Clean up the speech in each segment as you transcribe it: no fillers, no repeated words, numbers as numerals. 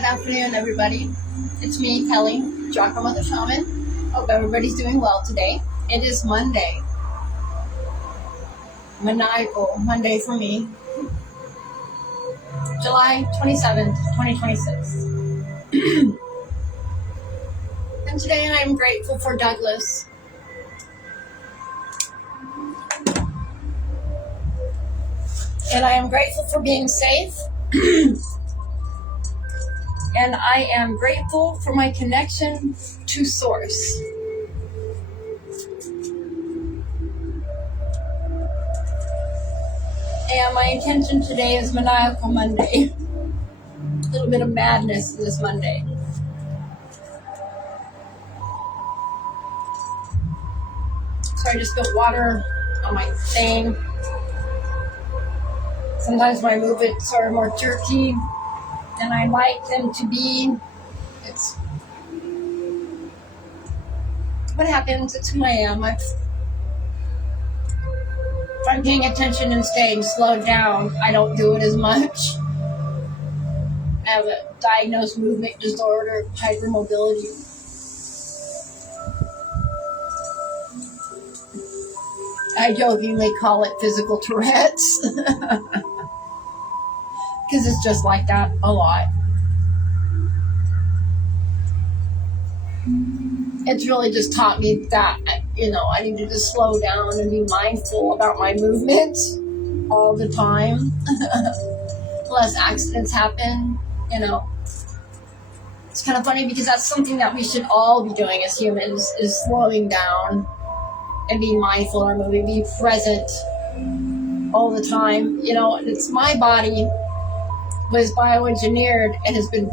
Good afternoon, everybody. It's me, Kelly, Jocko Mother Shaman. Hope everybody's doing well today. It is Monday. Maniacal Monday for me. July 27th, 2026. And today I am grateful for Douglas. And I am grateful for being safe. And I am grateful for my connection to Source. And my intention today is Maniacal Monday. A little bit of madness this Monday. So I just spilled water on my thing. Sometimes my movements are more jerky than I like them to be. It's what happens. It's who I am. If I'm paying attention and staying slowed down, I don't do it as much. I have a diagnosed movement disorder, hypermobility. I jokingly call it physical Tourette's. Because it's just like that a lot. It's really just taught me that, I need to just slow down and be mindful about my movements all the time. Less accidents happen, It's kind of funny because that's something that we should all be doing as humans, is slowing down and being mindful of our moving, be present all the time. It's my body was bioengineered and has been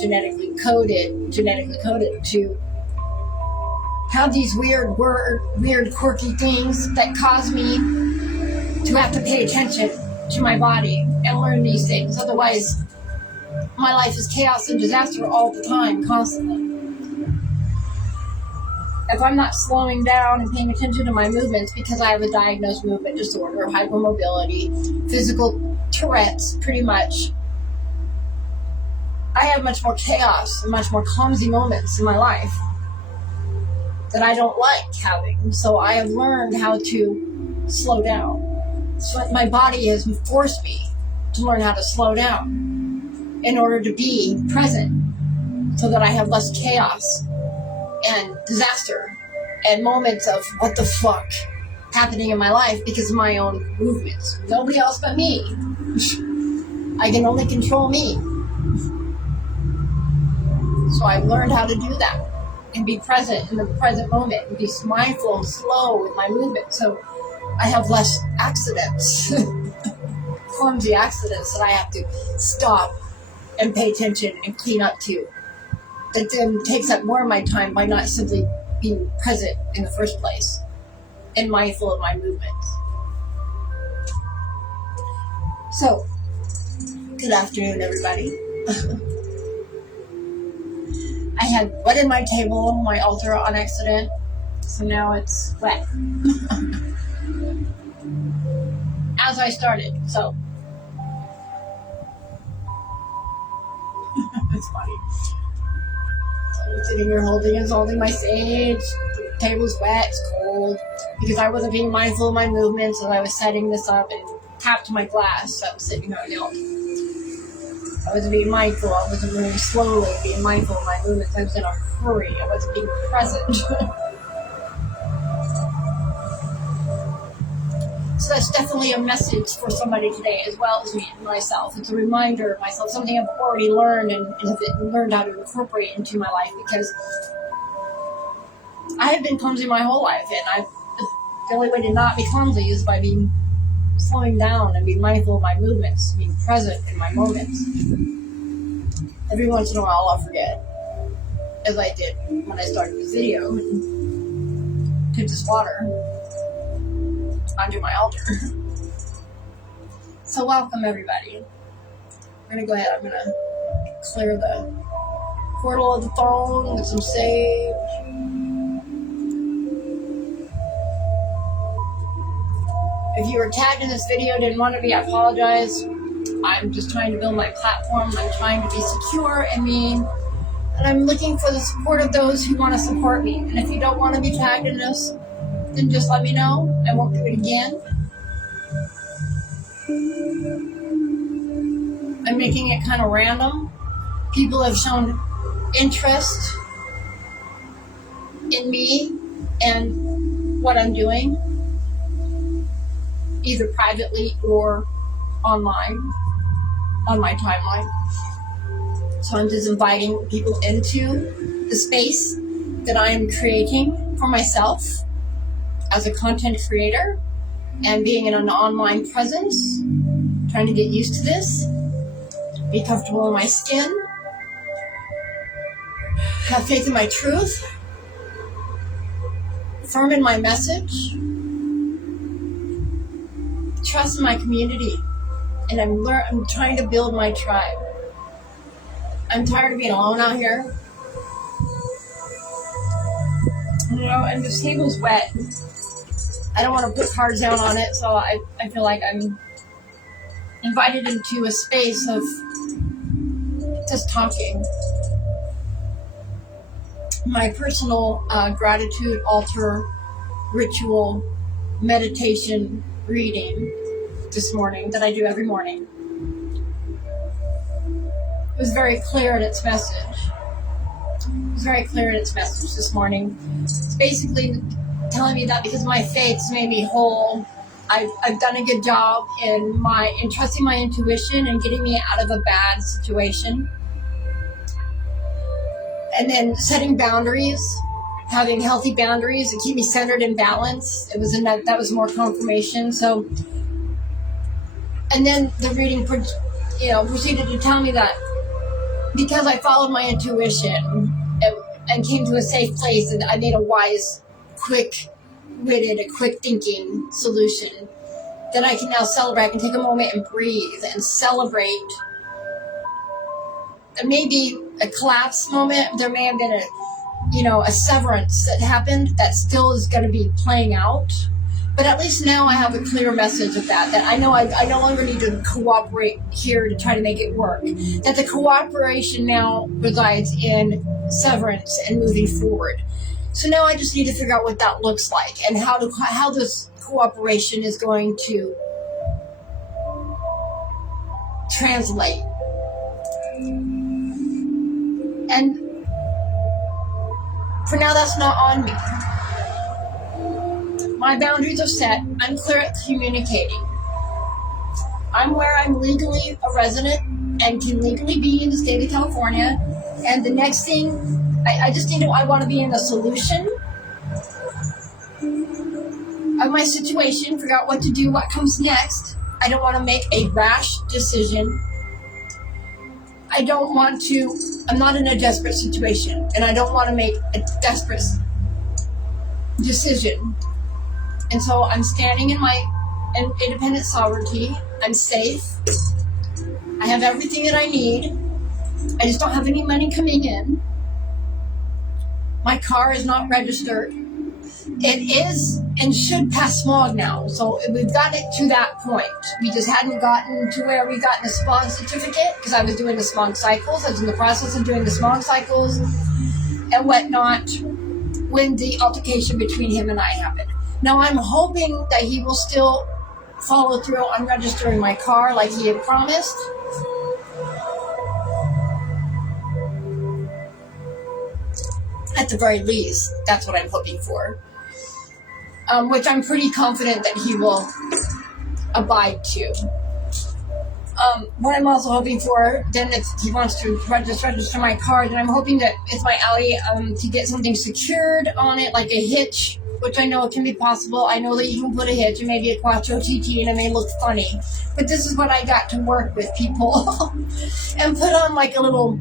genetically coded to have these weird quirky things that cause me to have to pay attention to my body and learn these things. Otherwise, my life is chaos and disaster all the time, constantly. If I'm not slowing down and paying attention to my movements because I have a diagnosed movement disorder, hypermobility, physical Tourette's, pretty much, I have much more chaos and much more clumsy moments in my life that I don't like having. So I have learned how to slow down. So my body has forced me to learn how to slow down in order to be present so that I have less chaos and disaster and moments of what the fuck happening in my life because of my own movements. Nobody else but me. I can only control me. So I've learned how to do that and be present in the present moment and be mindful and slow with my movement. So I have less accidents, clumsy accidents that I have to stop and pay attention and clean up to. That then takes up more of my time by not simply being present in the first place and mindful of my movements. So, good afternoon, everybody. I had wet in my table, my altar on accident, so now it's wet. As I started, so. It's funny. So I'm sitting here holding my sage. The table's wet, it's cold, because I wasn't being mindful of my movements as I was setting this up and tapped my glass that was sitting on the altar. I wasn't being mindful. I wasn't moving slowly, being mindful of my movements. I was in a hurry. I wasn't being present. So that's definitely a message for somebody today, as well as me and myself. It's a reminder of myself, something I've already learned and have learned how to incorporate into my life, because I have been clumsy my whole life, and the only way to not be clumsy is by slowing down and being mindful of my movements, being present in my moments. Every once in a while I'll forget, as I did when I started this video, and took this water onto my altar. So welcome, everybody. I'm going to go ahead, I'm going to clear the portal of the phone with some sage. If you were tagged in this video, didn't want to be, I apologize. I'm just trying to build my platform. I'm trying to be secure and mean. And I'm looking for the support of those who want to support me. And if you don't want to be tagged in this, then just let me know. I won't do it again. I'm making it kind of random. People have shown interest in me and what I'm doing, either privately or online, on my timeline. So I'm just inviting people into the space that I am creating for myself as a content creator and being in an online presence, trying to get used to this, be comfortable in my skin, have faith in my truth, firm in my message, trust in my community, and I'm trying to build my tribe. I'm tired of being alone out here. And this table's wet. I don't want to put cards down on it, so I feel like I'm invited into a space of just talking. My personal gratitude altar ritual meditation reading this morning that I do every morning was very clear in its message. It was very clear in its message this morning. It's basically telling me that because my faith's made me whole, I've done a good job in trusting my intuition and getting me out of a bad situation. And then setting boundaries, having healthy boundaries to keep me centered and balanced. That was more confirmation. So, and then the reading, proceeded to tell me that because I followed my intuition and came to a safe place, and I made a wise, quick-witted, a quick-thinking solution, that I can now celebrate. I can take a moment and breathe and celebrate. There may be a collapse moment. There may have been a severance that happened that still is going to be playing out. But at least now I have a clear message of that I know I no longer need to cooperate here to try to make it work. That the cooperation now resides in severance and moving forward. So now I just need to figure out what that looks like and how this cooperation is going to translate. And for now, that's not on me. My boundaries are set. I'm clear at communicating. I'm where I'm legally a resident and can legally be in the state of California. And the next thing, I want to be in the solution of my situation, figure out what to do, what comes next. I don't want to make a rash decision. I'm not in a desperate situation, and I don't want to make a desperate decision. And so I'm standing in my independent sovereignty. I'm safe. I have everything that I need. I just don't have any money coming in. My car is not registered. It is and should pass smog now. So we've gotten it to that point. We just hadn't gotten to where we got the smog certificate because I was doing the smog cycles. I was in the process of doing the smog cycles and whatnot when the altercation between him and I happened. Now I'm hoping that he will still follow through on registering my car like he had promised. At the very least, that's what I'm hoping for. Which I'm pretty confident that he will abide to. What I'm also hoping for, then if he wants to register my car, then I'm hoping that it's my Audi to get something secured on it, like a hitch, which I know it can be possible. I know that you can put a hitch and maybe a Quattro TT and it may look funny. But this is what I got to work with, people. And put on like a little,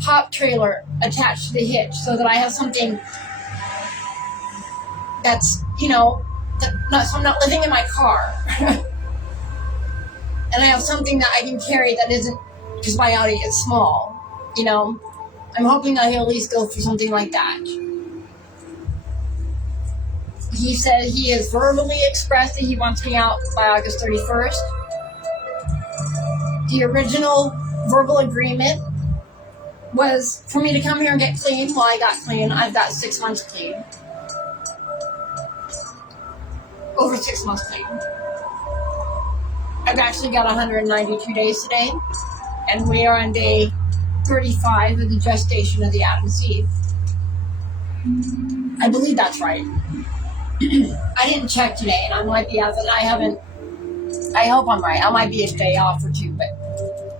pop trailer attached to the hitch so that I have something that's, so I'm not living in my car. And I have something that I can carry that isn't, because my Audi is small, I'm hoping that he'll at least go for something like that. He said he has verbally expressed that he wants me out by August 31st. The original verbal agreement was for me to come here and get clean. Well, I got clean. I've got 6 months clean. Over 6 months clean. I've actually got 192 days today, and we are on day 35 of the gestation of the Adam's Eve. I believe that's right. I didn't check today, and I might be out, but I haven't. I hope I'm right. I might be a day off or two, but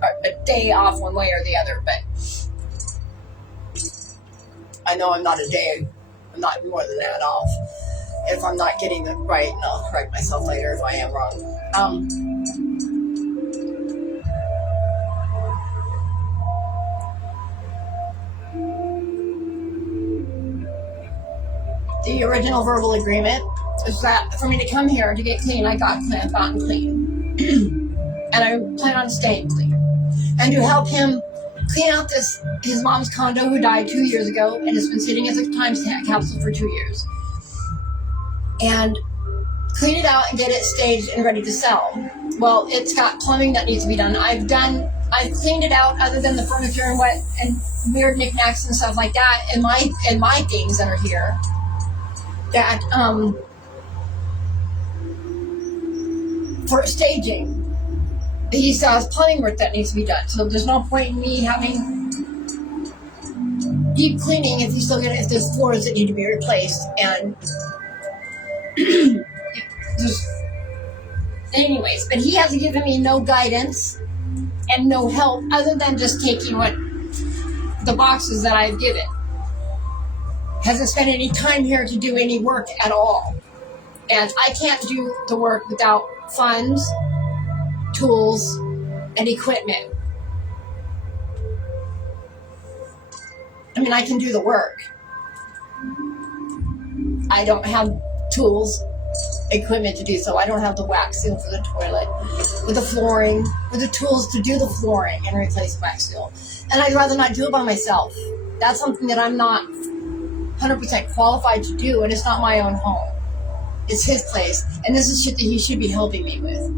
or a day off one way or the other, but I know I'm not a day. I'm not more than that off. If I'm not getting it right, and I'll correct myself later if I am wrong. The original verbal agreement is that for me to come here to get clean, I got clean, I've gotten clean. And I plan on staying clean. And to help him clean out his mom's condo who died 2 years ago and has been sitting as a time capsule for 2 years. And clean it out and get it staged and ready to sell. Well, it's got plumbing that needs to be done. I've cleaned it out other than the furniture and what and weird knickknacks and stuff like that and my things that are here. That for staging. He still has plumbing work that needs to be done. So there's no point in me having deep cleaning if there's floors that need to be replaced. And anyways, but he hasn't given me no guidance and no help other than just taking what the boxes that I've given. Hasn't spent any time here to do any work at all. And I can't do the work without funds, tools, and equipment. I mean, I can do the work. I don't have tools, equipment to do so. I don't have the wax seal for the toilet, with the flooring, with the tools to do the flooring and replace wax seal. And I'd rather not do it by myself. That's something that I'm not 100% qualified to do, and it's not my own home. It's his place, and this is shit that he should be helping me with.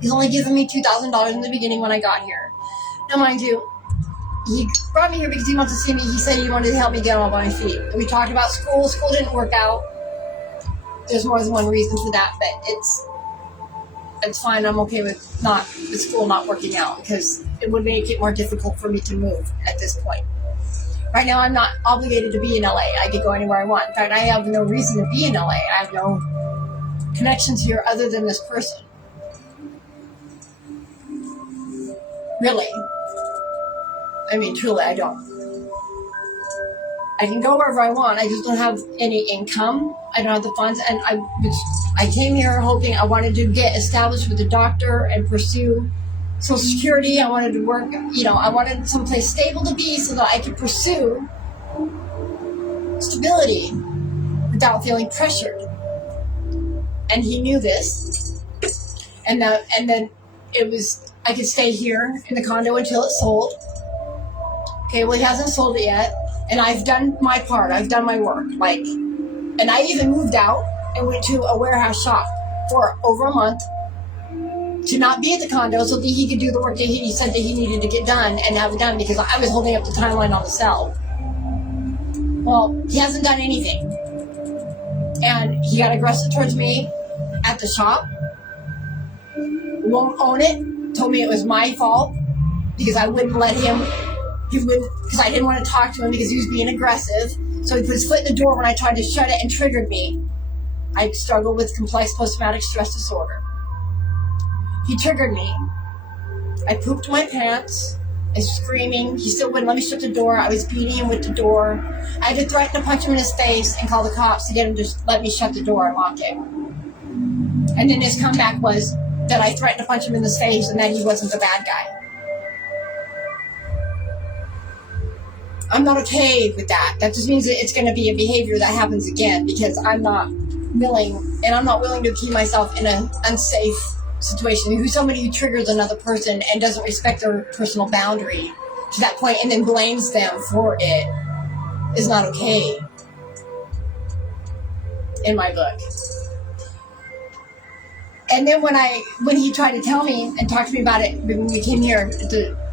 He's only given me $2,000 in the beginning when I got here. Now, mind you, he brought me here because he wants to see me. He said he wanted to help me get on my feet. We talked about school. School didn't work out. There's more than one reason for that, but it's fine. I'm okay with school not working out because it would make it more difficult for me to move at this point. Right now, I'm not obligated to be in LA. I could go anywhere I want. In fact, I have no reason to be in LA. I have no connections here other than this person. Really. I mean, truly, I don't. I can go wherever I want. I just don't have any income. I don't have the funds. And I came here hoping I wanted to get established with a doctor and pursue Social Security. I wanted to work, I wanted someplace stable to be so that I could pursue stability without feeling pressured. And he knew this. And then it was, I could stay here in the condo until it sold. Okay, well, he hasn't sold it yet. And I've done my part. I've done my work. And I even moved out and went to a warehouse shop for over a month to not be at the condo so that he could do the work that he said that he needed to get done and have it done because I was holding up the timeline on the sell. Well, he hasn't done anything. And he got aggressive towards me at the shop. Won't own it. Told me it was my fault because I wouldn't let him. Because I didn't want to talk to him because he was being aggressive. So he put his foot in the door when I tried to shut it and triggered me. I struggle with complex post-traumatic stress disorder. He triggered me. I pooped my pants. I was screaming. He still wouldn't let me shut the door. I was beating him with the door. I had to threaten to punch him in his face and call the cops to get him to let me shut the door and lock it. And then his comeback was that I threatened to punch him in the face and that he wasn't the bad guy. I'm not okay with that. That just means that it's going to be a behavior that happens again because I'm not willing to keep myself in an unsafe situation. Who's somebody who triggers another person and doesn't respect their personal boundary to that point and then blames them for it is not okay in my book. And then when he tried to tell me and talk to me about it when we came here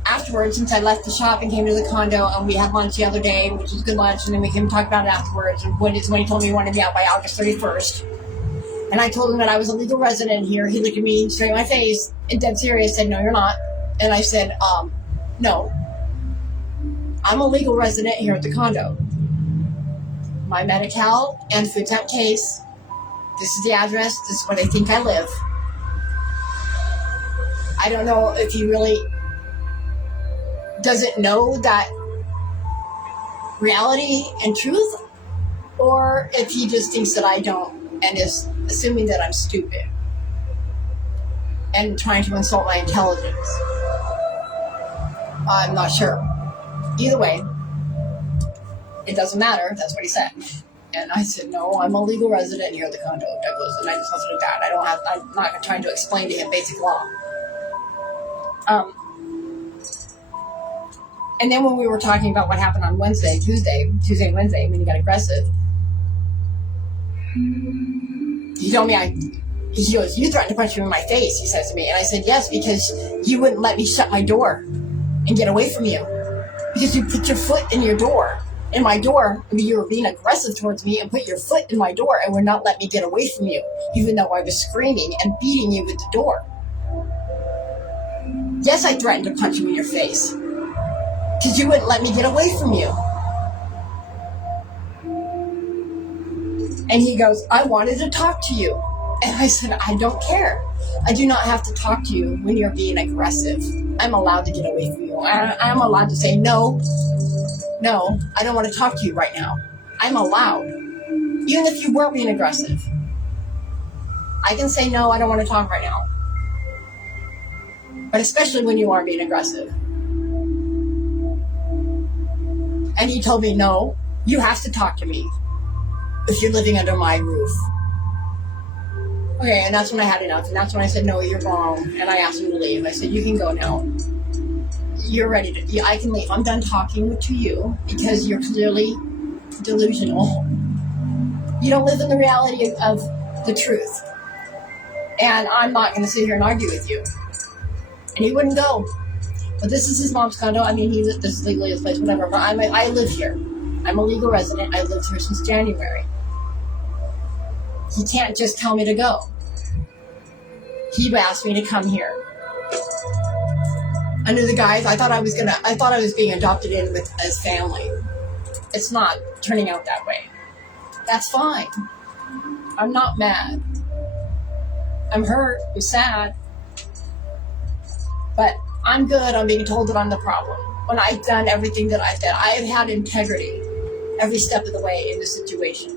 afterwards, since I left the shop and came to the condo, and we had lunch the other day, which was good lunch, and then we came and talked about it afterwards. And when he told me he wanted me out by August 31st. And I told him that I was a legal resident here. He looked at me straight in my face and dead serious said, "No, you're not." And I said, "No, I'm a legal resident here at the condo. My Medi-Cal and food temp case. This is the address. This is where they think I live." I don't know if he really doesn't know that reality and truth, or if he just thinks that I don't and is assuming that I'm stupid and trying to insult my intelligence. I'm not sure. Either way, it doesn't matter. That's what he said. And I said, "No, I'm a legal resident here at the condo, Douglas." And I just left it at that. I'm not trying to explain to him basic law. And then when we were talking about what happened on Tuesday and Wednesday, when he got aggressive, he told me he goes, "You threatened to punch me in my face," he says to me. And I said, "Yes, because you wouldn't let me shut my door and get away from you. Because you put your foot in my door, I mean, you were being aggressive towards me and put your foot in my door and would not let me get away from you, even though I was screaming and beating you with the door. Yes, I threatened to punch you in your face because you wouldn't let me get away from you." And he goes, "I wanted to talk to you." And I said, "I don't care. I do not have to talk to you when you're being aggressive. I'm allowed to get away from you. I'm allowed to say, no, I don't want to talk to you right now. I'm allowed. Even if you weren't being aggressive. I can say, no, I don't want to talk right now. But especially when you are being aggressive." And he told me, "No, you have to talk to me if you're living under my roof." Okay, and that's when I had enough. And that's when I said, "No, you're wrong." And I asked him to leave. I said, "You can go now. You're ready to, I can leave. I'm done talking to you because you're clearly delusional. You don't live in the reality of the truth. And I'm not going to sit here and argue with you." And he wouldn't go. But this is his mom's condo. I mean, this is legally his place, whatever. But I live here. I'm a legal resident. I lived here since January. He can't just tell me to go. He asked me to come here. Under the guise, I thought I was being adopted in with his family. It's not turning out that way. That's fine. I'm not mad. I'm hurt. I'm sad. But I'm good on being told that I'm the problem. When I've done everything that I've done, I've had integrity every step of the way in this situation.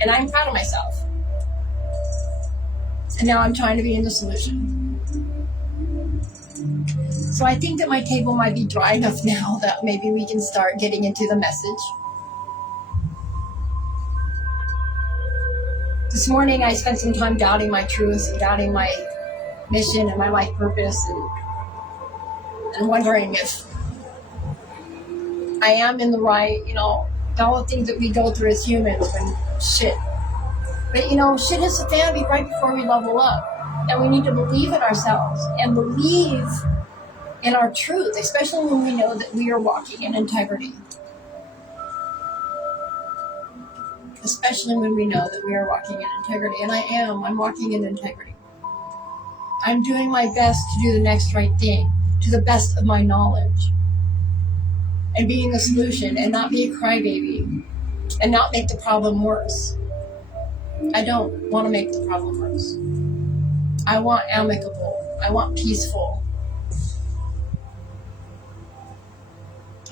And I'm proud of myself. And now I'm trying to be in the solution. So I think that my table might be dry enough now that maybe we can start getting into the message. This morning I spent some time doubting my truth and doubting my mission and my life purpose and wondering if I am in the right, all the things that we go through as humans when shit. But shit hits the fan right before we level up. And we need to believe in ourselves and believe in our truth, especially when we know that we are walking in integrity. Especially when we know that we are walking in integrity. And I'm walking in integrity. I'm doing my best to do the next right thing, to the best of my knowledge. And being the solution and not be a crybaby and not make the problem worse. I don't want to make the problem worse. I want amicable. I want peaceful.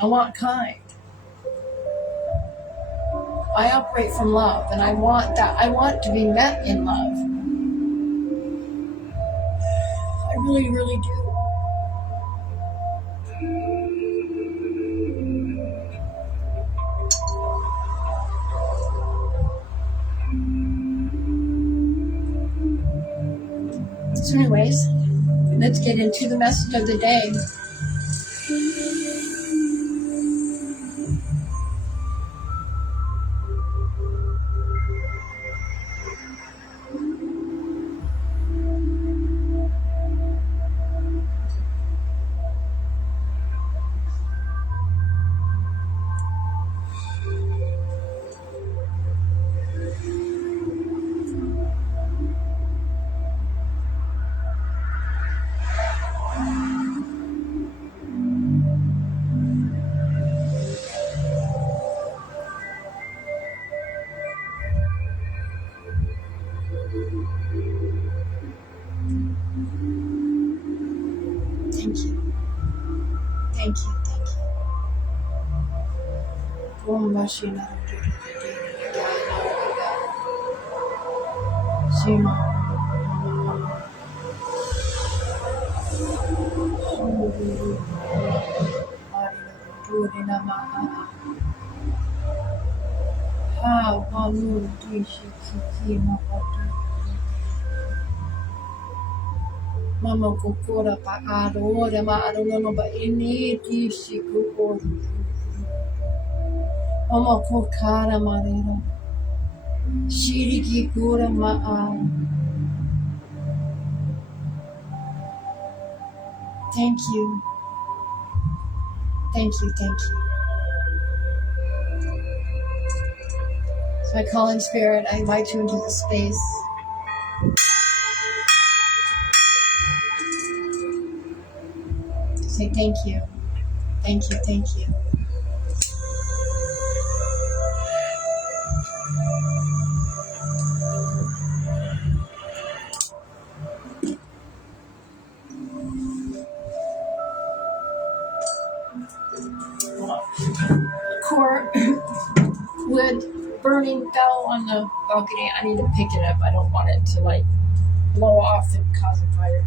I want kind. I operate from love, and I want that. I want to be met in love. I really, really do. So anyways, let's get into the message of the day. Thank you. Thank you. Thank you. Om Vashina Shima. Mama kokora pa adora ma adora no ba ini ti shikukor. Mama kokara marina. Shiriki kura ma a. Thank you. Thank you. Thank you. So I call in spirit. I invite you into the space. Say thank you. Thank you. Thank you. Core wood burning fell on the balcony. I need to pick it up. I don't want it to like blow off and cause a fire.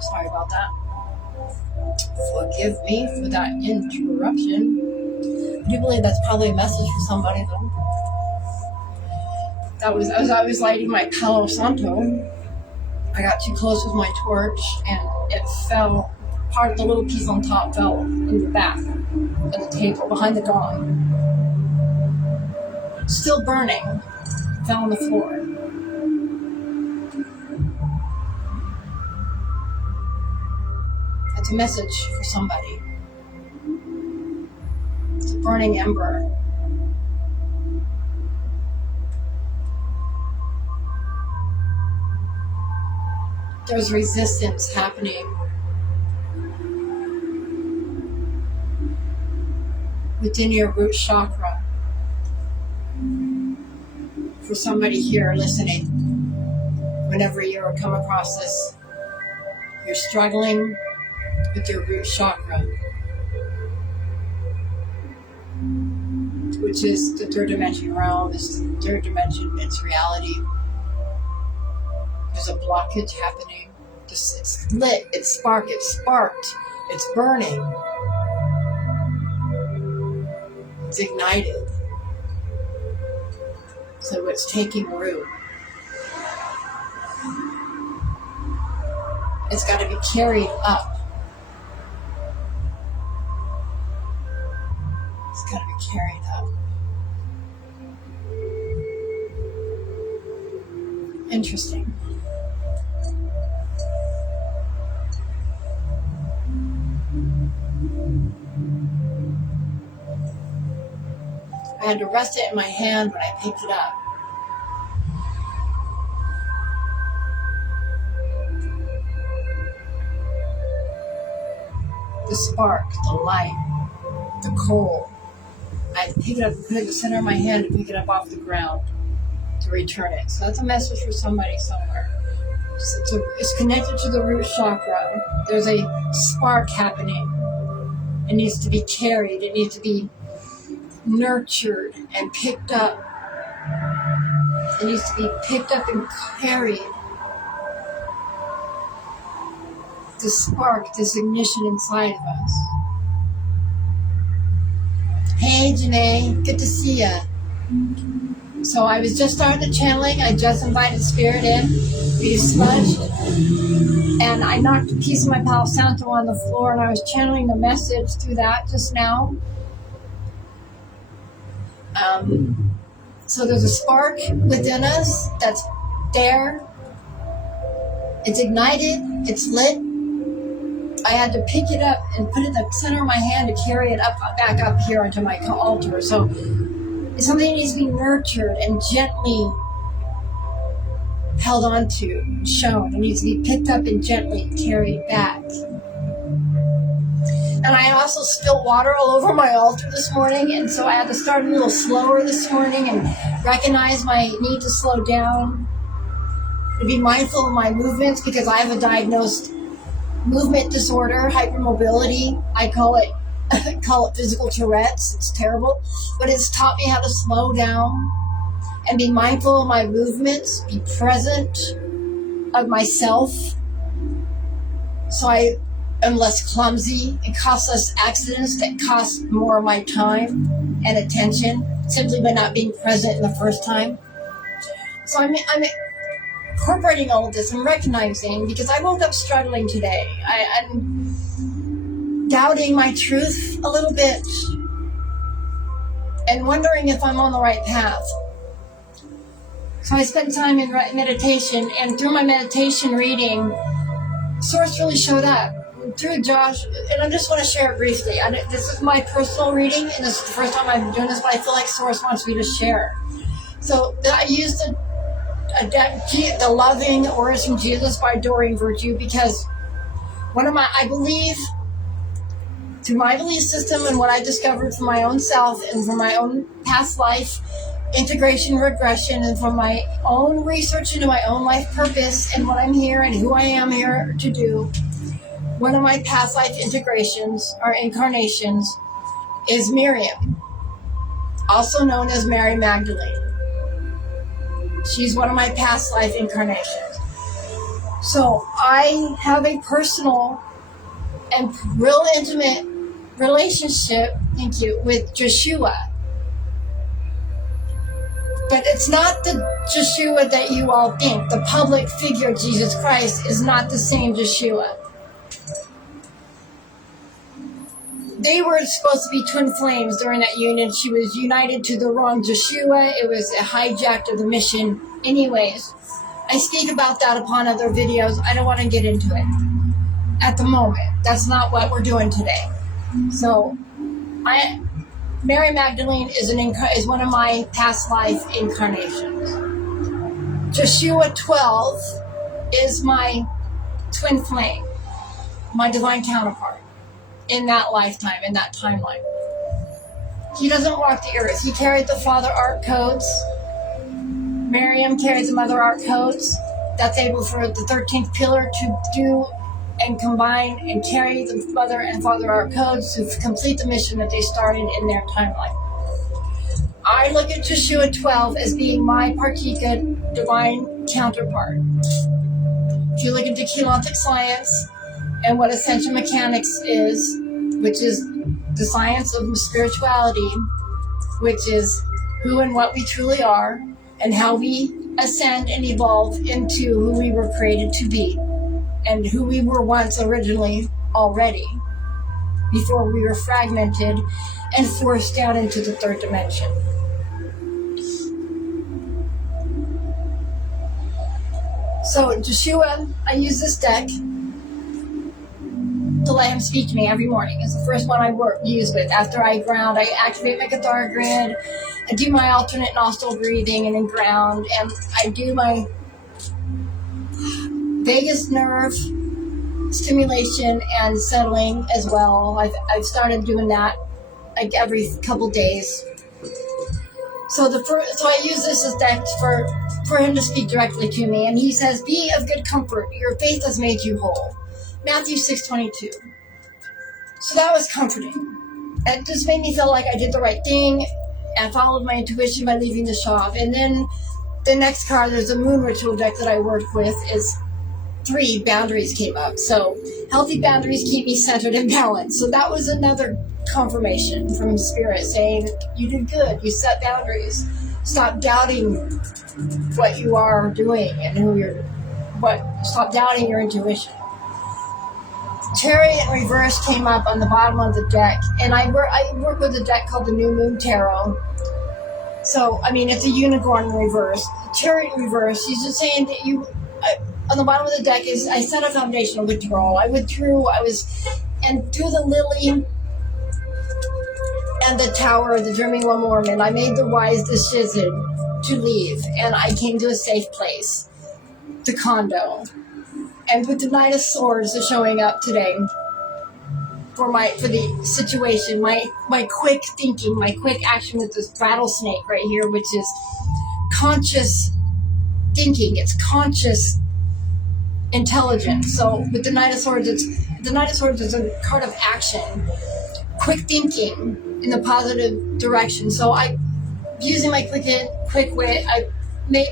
Sorry about that. Forgive me for that interruption. I do believe that's probably a message for somebody though. That was as I was lighting my Palo Santo, I got too close with my torch and it fell. Part of the little piece on top fell in the back of the table behind the gong. Still burning. Fell on the floor. It's a message for somebody. It's a burning ember. There's resistance happening within your root chakra. For somebody here listening, whenever you come across this, you're struggling with your root chakra, which is the third dimension realm. This third dimension, it's reality. There's a blockage happening. It's lit, it's sparked, it's burning. It's ignited. So it's taking root. It's got to be carried up. It's got to be carried up. Interesting. I had to rest it in my hand when I picked it up. The spark, the light, the coal. I pick it up and put it in the center of my hand to pick it up off the ground to return it. So that's a message for somebody somewhere. It's connected to the root chakra. There's a spark happening. It needs to be carried. It needs to be nurtured and picked up. It needs to be picked up and carried. To spark this ignition inside of us. Hey Janae, good to see ya. So I was just starting the channeling. I just invited Spirit in. We smudged. And I knocked a piece of my Palo Santo on the floor and I was channeling the message through that just now. So there's a spark within us that's there. It's ignited. It's lit. I had to pick it up and put it in the center of my hand to carry it back up here onto my altar. So it's something that needs to be nurtured and gently held on to, shown. It needs to be picked up and gently carried back. And I also spilled water all over my altar this morning, and so I had to start a little slower this morning and recognize my need to slow down, to be mindful of my movements, because I have a diagnosed movement disorder, hypermobility. I call it physical Tourette's. It's terrible, but it's taught me how to slow down and be mindful of my movements, be present of myself, so I am less clumsy. It costs less accidents that cost more of my time and attention simply by not being present in the first time. So I'm incorporating all of this and recognizing, because I woke up struggling today. I'm doubting my truth a little bit and wondering if I'm on the right path. So I spent time in meditation, and through my meditation reading, Source really showed up through Josh, and I just want to share it briefly. This is my personal reading, and this is the first time I'm doing this, but I feel like Source wants me to share. So I used the Loving Orders from Jesus by Doreen Virtue, because I believe, through my belief system and what I discovered from my own self and from my own past life, integration, regression, and from my own research into my own life purpose and what I'm here and who I am here to do, one of my past life integrations or incarnations is Miriam, also known as Mary Magdalene. She's one of my past life incarnations. So I have a personal and real intimate relationship, with Joshua. But it's not the Joshua that you all think. The public figure of Jesus Christ is not the same Joshua. They were supposed to be twin flames during that union. She was united to the wrong Joshua. It was a hijack of the mission. Anyways, I speak about that upon other videos. I don't want to get into it at the moment. That's not what we're doing today. So, Mary Magdalene is one of my past life incarnations. Joshua 12 is my twin flame, my divine counterpart in that lifetime, in that timeline. He doesn't walk the earth. He carried the Father Ark codes. Miriam carries the Mother Ark codes. That's able for the 13th pillar to do and combine and carry the Mother and Father Ark codes to complete the mission that they started in their timeline. I look at Joshua 12 as being my Partika divine counterpart. If you look into Keylontic science and what ascension mechanics is, which is the science of spirituality, which is who and what we truly are, and how we ascend and evolve into who we were created to be, and who we were once originally already, before we were fragmented and forced down into the third dimension. So Joshua, I use this deck to let him speak to me every morning. It's the first one I use with. After I ground, I activate my Cathar grid, I do my alternate nostril breathing and then ground, and I do my vagus nerve stimulation and settling as well. I've started doing that like every couple days. So I use this as deck for him to speak directly to me, and he says, "Be of good comfort. Your faith has made you whole." Matthew 6:22. So that was comforting. It just made me feel like I did the right thing and followed my intuition by leaving the shop. And then the next card, there's a moon ritual deck that I worked with, is 3 boundaries came up. So healthy boundaries keep me centered and balanced. So that was another confirmation from Spirit saying, you did good. You set boundaries. Stop doubting what you are doing and stop doubting your intuition. Chariot in reverse came up on the bottom of the deck, and I work with a deck called the New Moon Tarot. So, it's a unicorn in reverse. Chariot in reverse, he's just saying that on the bottom of the deck is, I set a foundational withdrawal. I withdrew, and through the lily and the tower, the dreaming woman, I made the wise decision to leave, and I came to a safe place. the condo. And with the Knight of Swords is showing up today for the situation, my quick thinking, my quick action with this rattlesnake right here, which is conscious thinking. It's conscious intelligence. So with the Knight of Swords, the Knight of Swords is a card of action, quick thinking in the positive direction. So I, using my quick wit, I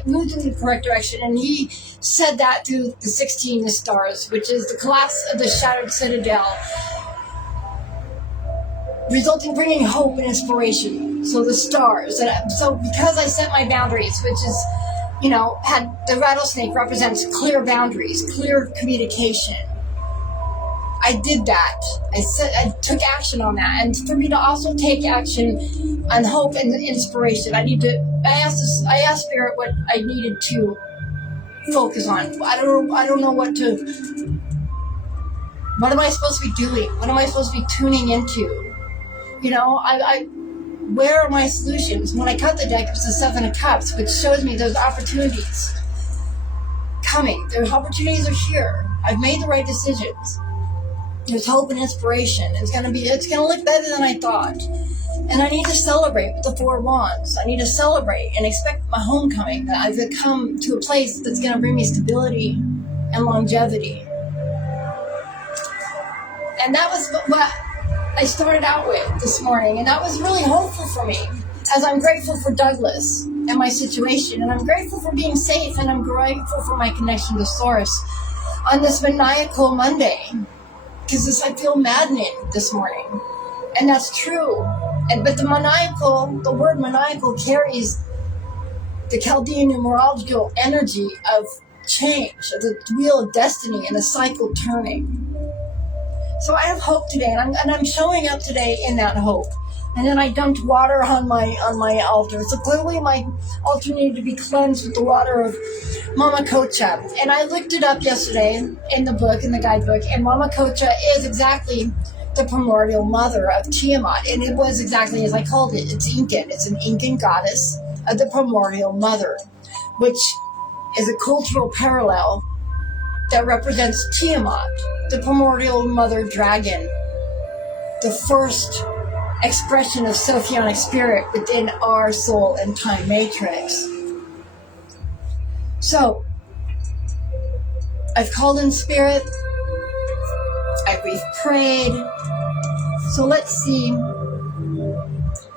moved in the correct direction, and he said that through the 16 of stars, which is the collapse of the shattered citadel, bringing hope and inspiration. So the stars. So because I set my boundaries, which is, had the rattlesnake represents clear boundaries, clear communication. I did that. I took action on that, and for me to also take action on hope and inspiration, I asked Spirit what I needed to focus on. I don't know what am I supposed to be doing? What am I supposed to be tuning into? Where are my solutions? When I cut the deck, it's the Seven of Cups, which shows me there's opportunities coming. There's opportunities are here. I've made the right decisions. There's hope and inspiration. It's gonna look better than I thought. And I need to celebrate with the Four of Wands. I need to celebrate and expect my homecoming, that I've come to a place that's gonna bring me stability and longevity. And that was what I started out with this morning, and that was really hopeful for me, as I'm grateful for Douglas and my situation, and I'm grateful for being safe, and I'm grateful for my connection to Source on this maniacal Monday, because I feel maddening this morning, and that's true. But the word maniacal carries the Chaldean numerological energy of change, of the wheel of destiny, and a cycle turning. So I have hope today, and I'm showing up today in that hope. And then I dumped water on my altar. So clearly my altar needed to be cleansed with the water of Mama Kocha. And I looked it up yesterday in the guidebook, and Mama Kocha is exactly the primordial mother of Tiamat. And it was exactly as I called it. It's Incan. It's an Incan goddess of the primordial mother, which is a cultural parallel that represents Tiamat, the primordial mother dragon, the first expression of Sophionic spirit within our soul and time matrix. So, I've called in spirit, we've prayed, so let's see.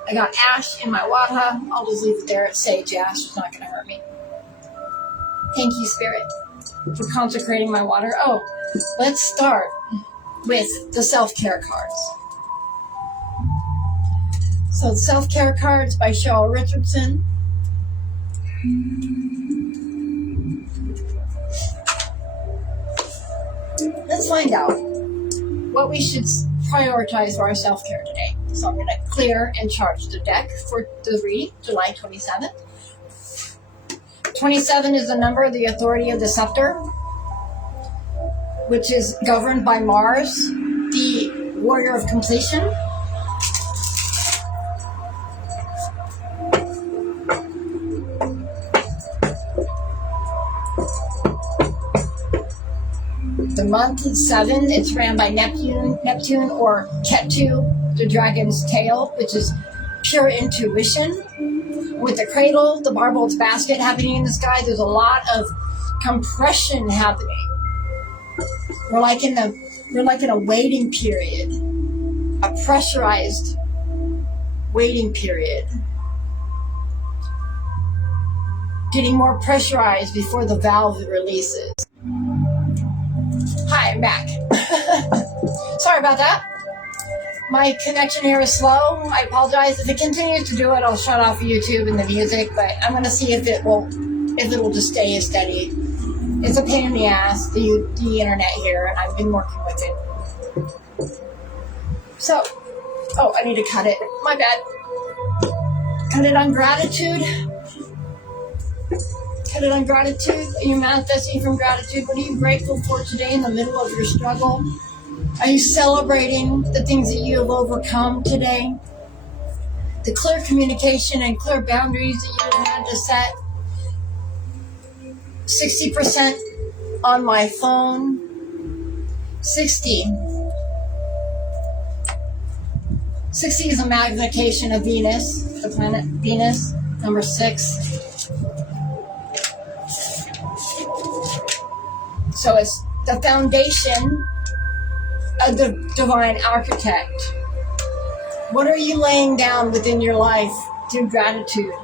I got ash in my water. I'll just leave it there. It's sage ash. It's not going to hurt me. Thank you, Spirit, for consecrating my water. Oh, let's start with the self-care cards. So, Self-Care Cards by Cheryl Richardson. Let's find out what we should prioritize for our self-care today. So I'm going to clear and charge the deck for the reading, July 27th. 27 is the number of the authority of the scepter, which is governed by Mars, the warrior of completion. The month is 7. It's ran by Neptune or Ketu, the dragon's tail, which is pure intuition. With the cradle, the marbled basket happening in the sky, there's a lot of compression happening. We're like in a waiting period, a pressurized waiting period. Getting more pressurized before the valve releases. Hi, I'm back. Sorry about that. My connection here is slow. I apologize. If it continues to do it, I'll shut off YouTube and the music, but I'm going to see if it will just stay steady. It's a pain in the ass, the internet here, and I've been working with it. So, I need to cut it. My bad. Cut it on gratitude. Cut it on gratitude. Are you manifesting from gratitude? What are you grateful for today in the middle of your struggle? Are you celebrating the things that you have overcome today? The clear communication and clear boundaries that you have had to set. 60% on my phone. 60 is a magnification of Venus, the planet Venus. Number 6. So it's the foundation of the divine architect. What are you laying down within your life through gratitude?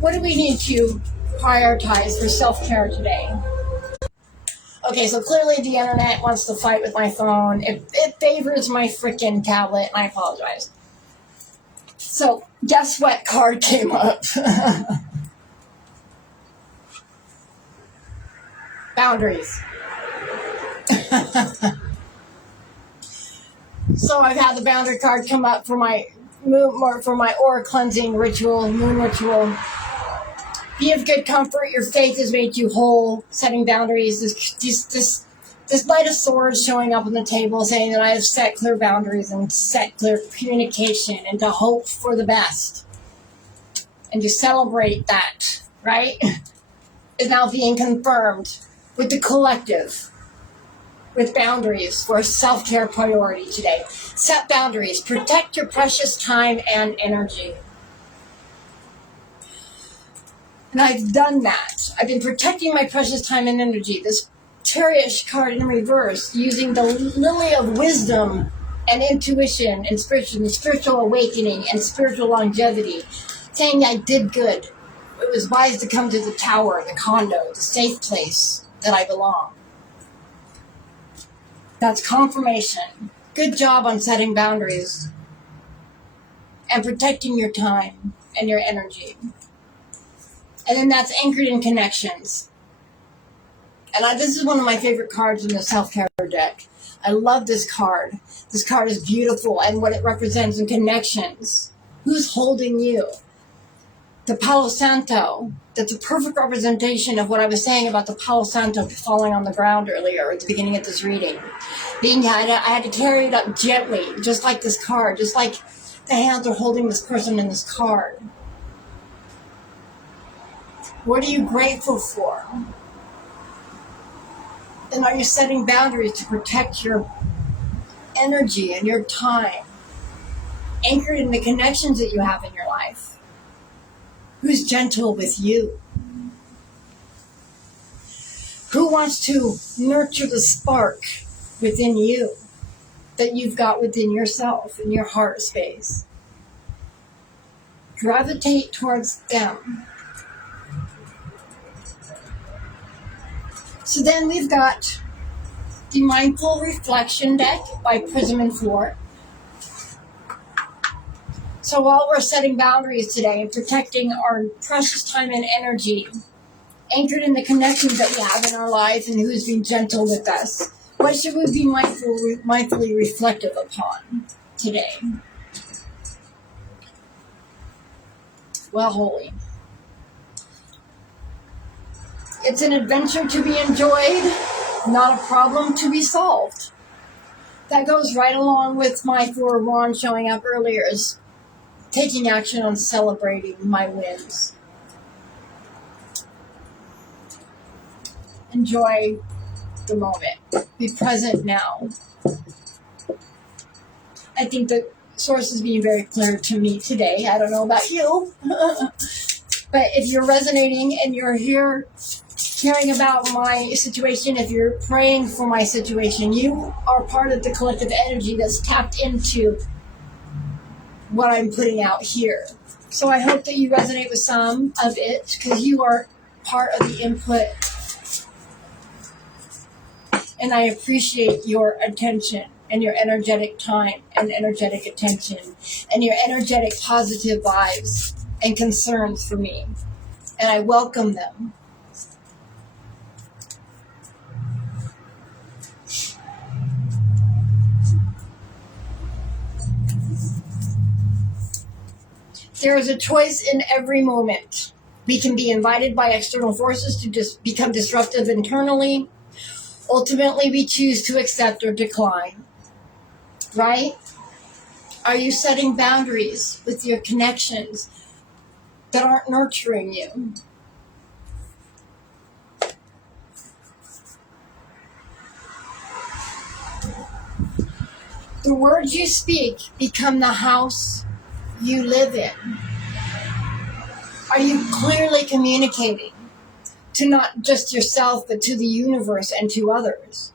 What do we need to prioritize for self-care today? Okay, so clearly the internet wants to fight with my phone. It favors my freaking tablet, and I apologize. So, guess what card came up? Boundaries. So I've had the boundary card come up for my aura cleansing ritual, moon ritual. Be of good comfort. Your faith has made you whole. Setting boundaries. This Knight of Swords showing up on the table, saying that I have set clear boundaries and set clear communication, and to hope for the best, and to celebrate that. Right, is now being confirmed with the collective. With boundaries for a self-care priority today. Set boundaries. Protect your precious time and energy. And I've done that. I've been protecting my precious time and energy. This Chariot card in reverse, using the lily of wisdom and intuition and spiritual awakening and spiritual longevity, saying I did good. It was wise to come to the tower, the condo, the safe place that I belong. That's confirmation. Good job on setting boundaries and protecting your time and your energy. And then that's anchored in connections. And this is one of my favorite cards in the self-care deck. I love this card. This card is beautiful and what it represents in connections. Who's holding you? The Palo Santo. That's a perfect representation of what I was saying about the Palo Santo falling on the ground earlier at the beginning of this reading. I had to carry it up gently, just like this card, just like the hands are holding this person in this card. What are you grateful for? And are you setting boundaries to protect your energy and your time, anchored in the connections that you have in your life? Who's gentle with you? Who wants to nurture the spark within you that you've got within yourself, in your heart space? Gravitate towards them. So then we've got the Mindful Reflection deck by Prism and Floor. So while we're setting boundaries today and protecting our precious time and energy, anchored in the connections that we have in our lives and who's being gentle with us, what should we be mindfully reflective upon today? Well, holy. It's an adventure to be enjoyed, not a problem to be solved. That goes right along with my Four of Wands showing up earlier as taking action on celebrating my wins. Enjoy the moment. Be present now. I think the source is being very clear to me today. I don't know about you. But if you're resonating and you're here caring about my situation, if you're praying for my situation, you are part of the collective energy that's tapped into what I'm putting out here. So I hope that you resonate with some of it, because you are part of the input. And I appreciate your attention and your energetic time and energetic attention and your energetic positive vibes and concerns for me. And I welcome them. There is a choice in every moment. We can be invited by external forces to just become disruptive internally. Ultimately, we choose to accept or decline. Right? Are you setting boundaries with your connections? that aren't nurturing you. The words you speak become the house you live in. Are you clearly communicating to not just yourself, but to the universe and to others?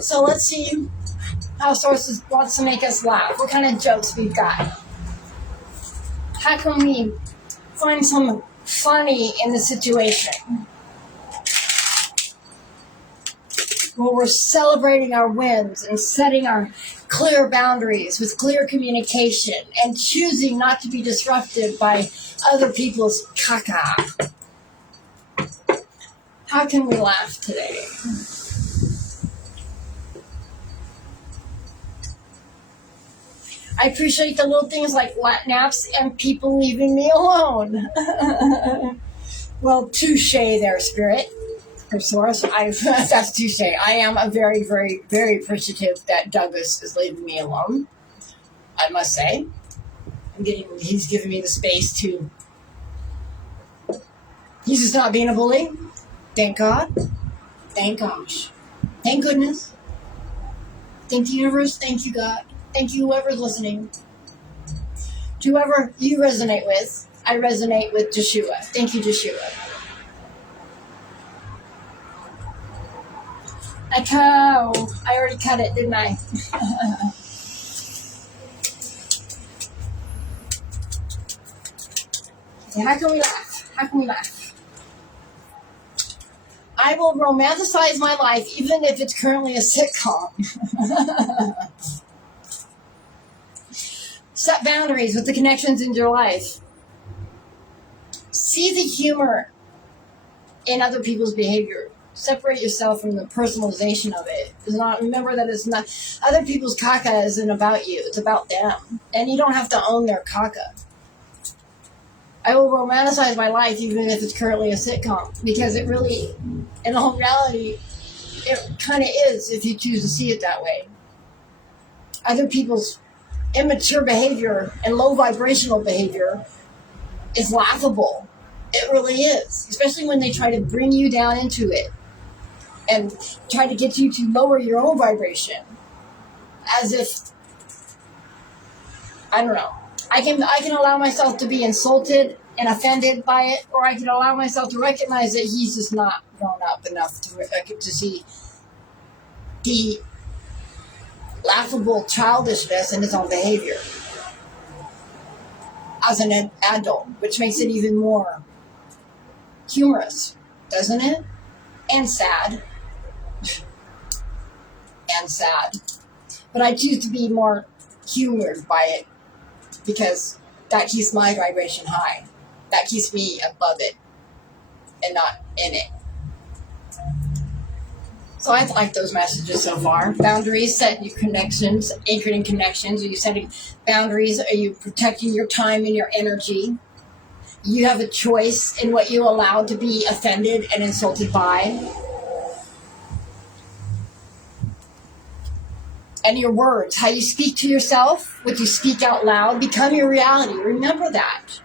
So let's see how Source wants to make us laugh. What kind of jokes we've got? How can we find some funny in the situation? Well, we're celebrating our wins and setting our clear boundaries with clear communication and choosing not to be disrupted by other people's caca. How can we laugh today? I appreciate the little things like naps and people leaving me alone. Well, touche there, Spirit. Or Source. That's touche. I am a very, very, very appreciative that Douglas is leaving me alone. I must say. He's giving me the space to... He's just not being a bully. Thank God. Thank gosh. Thank goodness. Thank the universe. Thank you, God. Thank you, whoever's listening. To whoever you resonate with, I resonate with Jeshua. Thank you, Jeshua. Echo. I already cut it, didn't I? How can we laugh? How can we laugh? I will romanticize my life even if it's currently a sitcom. Set boundaries with the connections in your life. See the humor in other people's behavior. Separate yourself from the personalization of it. Remember that it's not other people's caca isn't about you. It's about them. And you don't have to own their caca. I will romanticize my life even if it's currently a sitcom. Because it really, in all reality, it kind of is if you choose to see it that way. Other people's immature behavior and low vibrational behavior is laughable. It really is. Especially when they try to bring you down into it and try to get you to lower your own vibration. As if, I don't know. I can allow myself to be insulted and offended by it, or I can allow myself to recognize that he's just not grown up enough to see the laughable childishness in his own behavior as an adult, which makes it even more humorous, doesn't it? And sad. And sad. But I choose to be more humored by it because that keeps my vibration high. That keeps me above it and not in it. So I like those messages so far. Boundaries, set your connections, anchored in connections. Are you setting boundaries? Are you protecting your time and your energy? You have a choice in what you allow to be offended and insulted by. And your words, how you speak to yourself, what you speak out loud, become your reality. Remember that.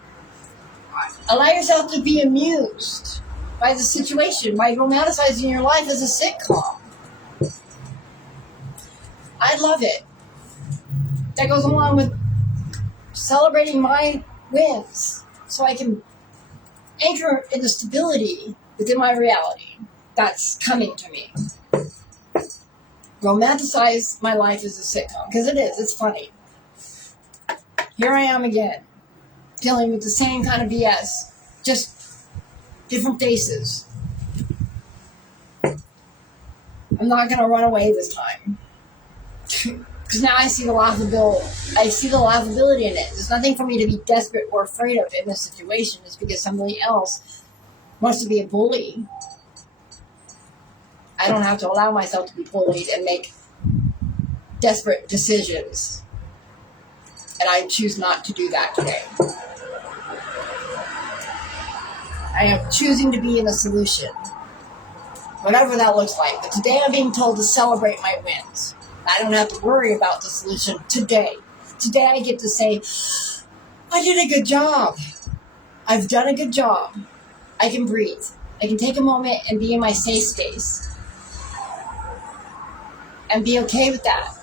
Allow yourself to be amused by the situation, by romanticizing your life as a sitcom. I love it. That goes along with celebrating my wins so I can anchor in the stability within my reality that's coming to me. Romanticize my life as a sitcom, because it is. It's funny. Here I am again, dealing with the same kind of BS, just different faces. I'm not going to run away this time. Because now I see the laughability. I see the laughability in it. There's nothing for me to be desperate or afraid of in this situation. It's because somebody else wants to be a bully. I don't have to allow myself to be bullied and make desperate decisions. And I choose not to do that today. I am choosing to be in the solution, whatever that looks like. But today I'm being told to celebrate my wins. I don't have to worry about the solution today. Today I get to say, I did a good job. I've done a good job. I can breathe. I can take a moment and be in my safe space. And be okay with that.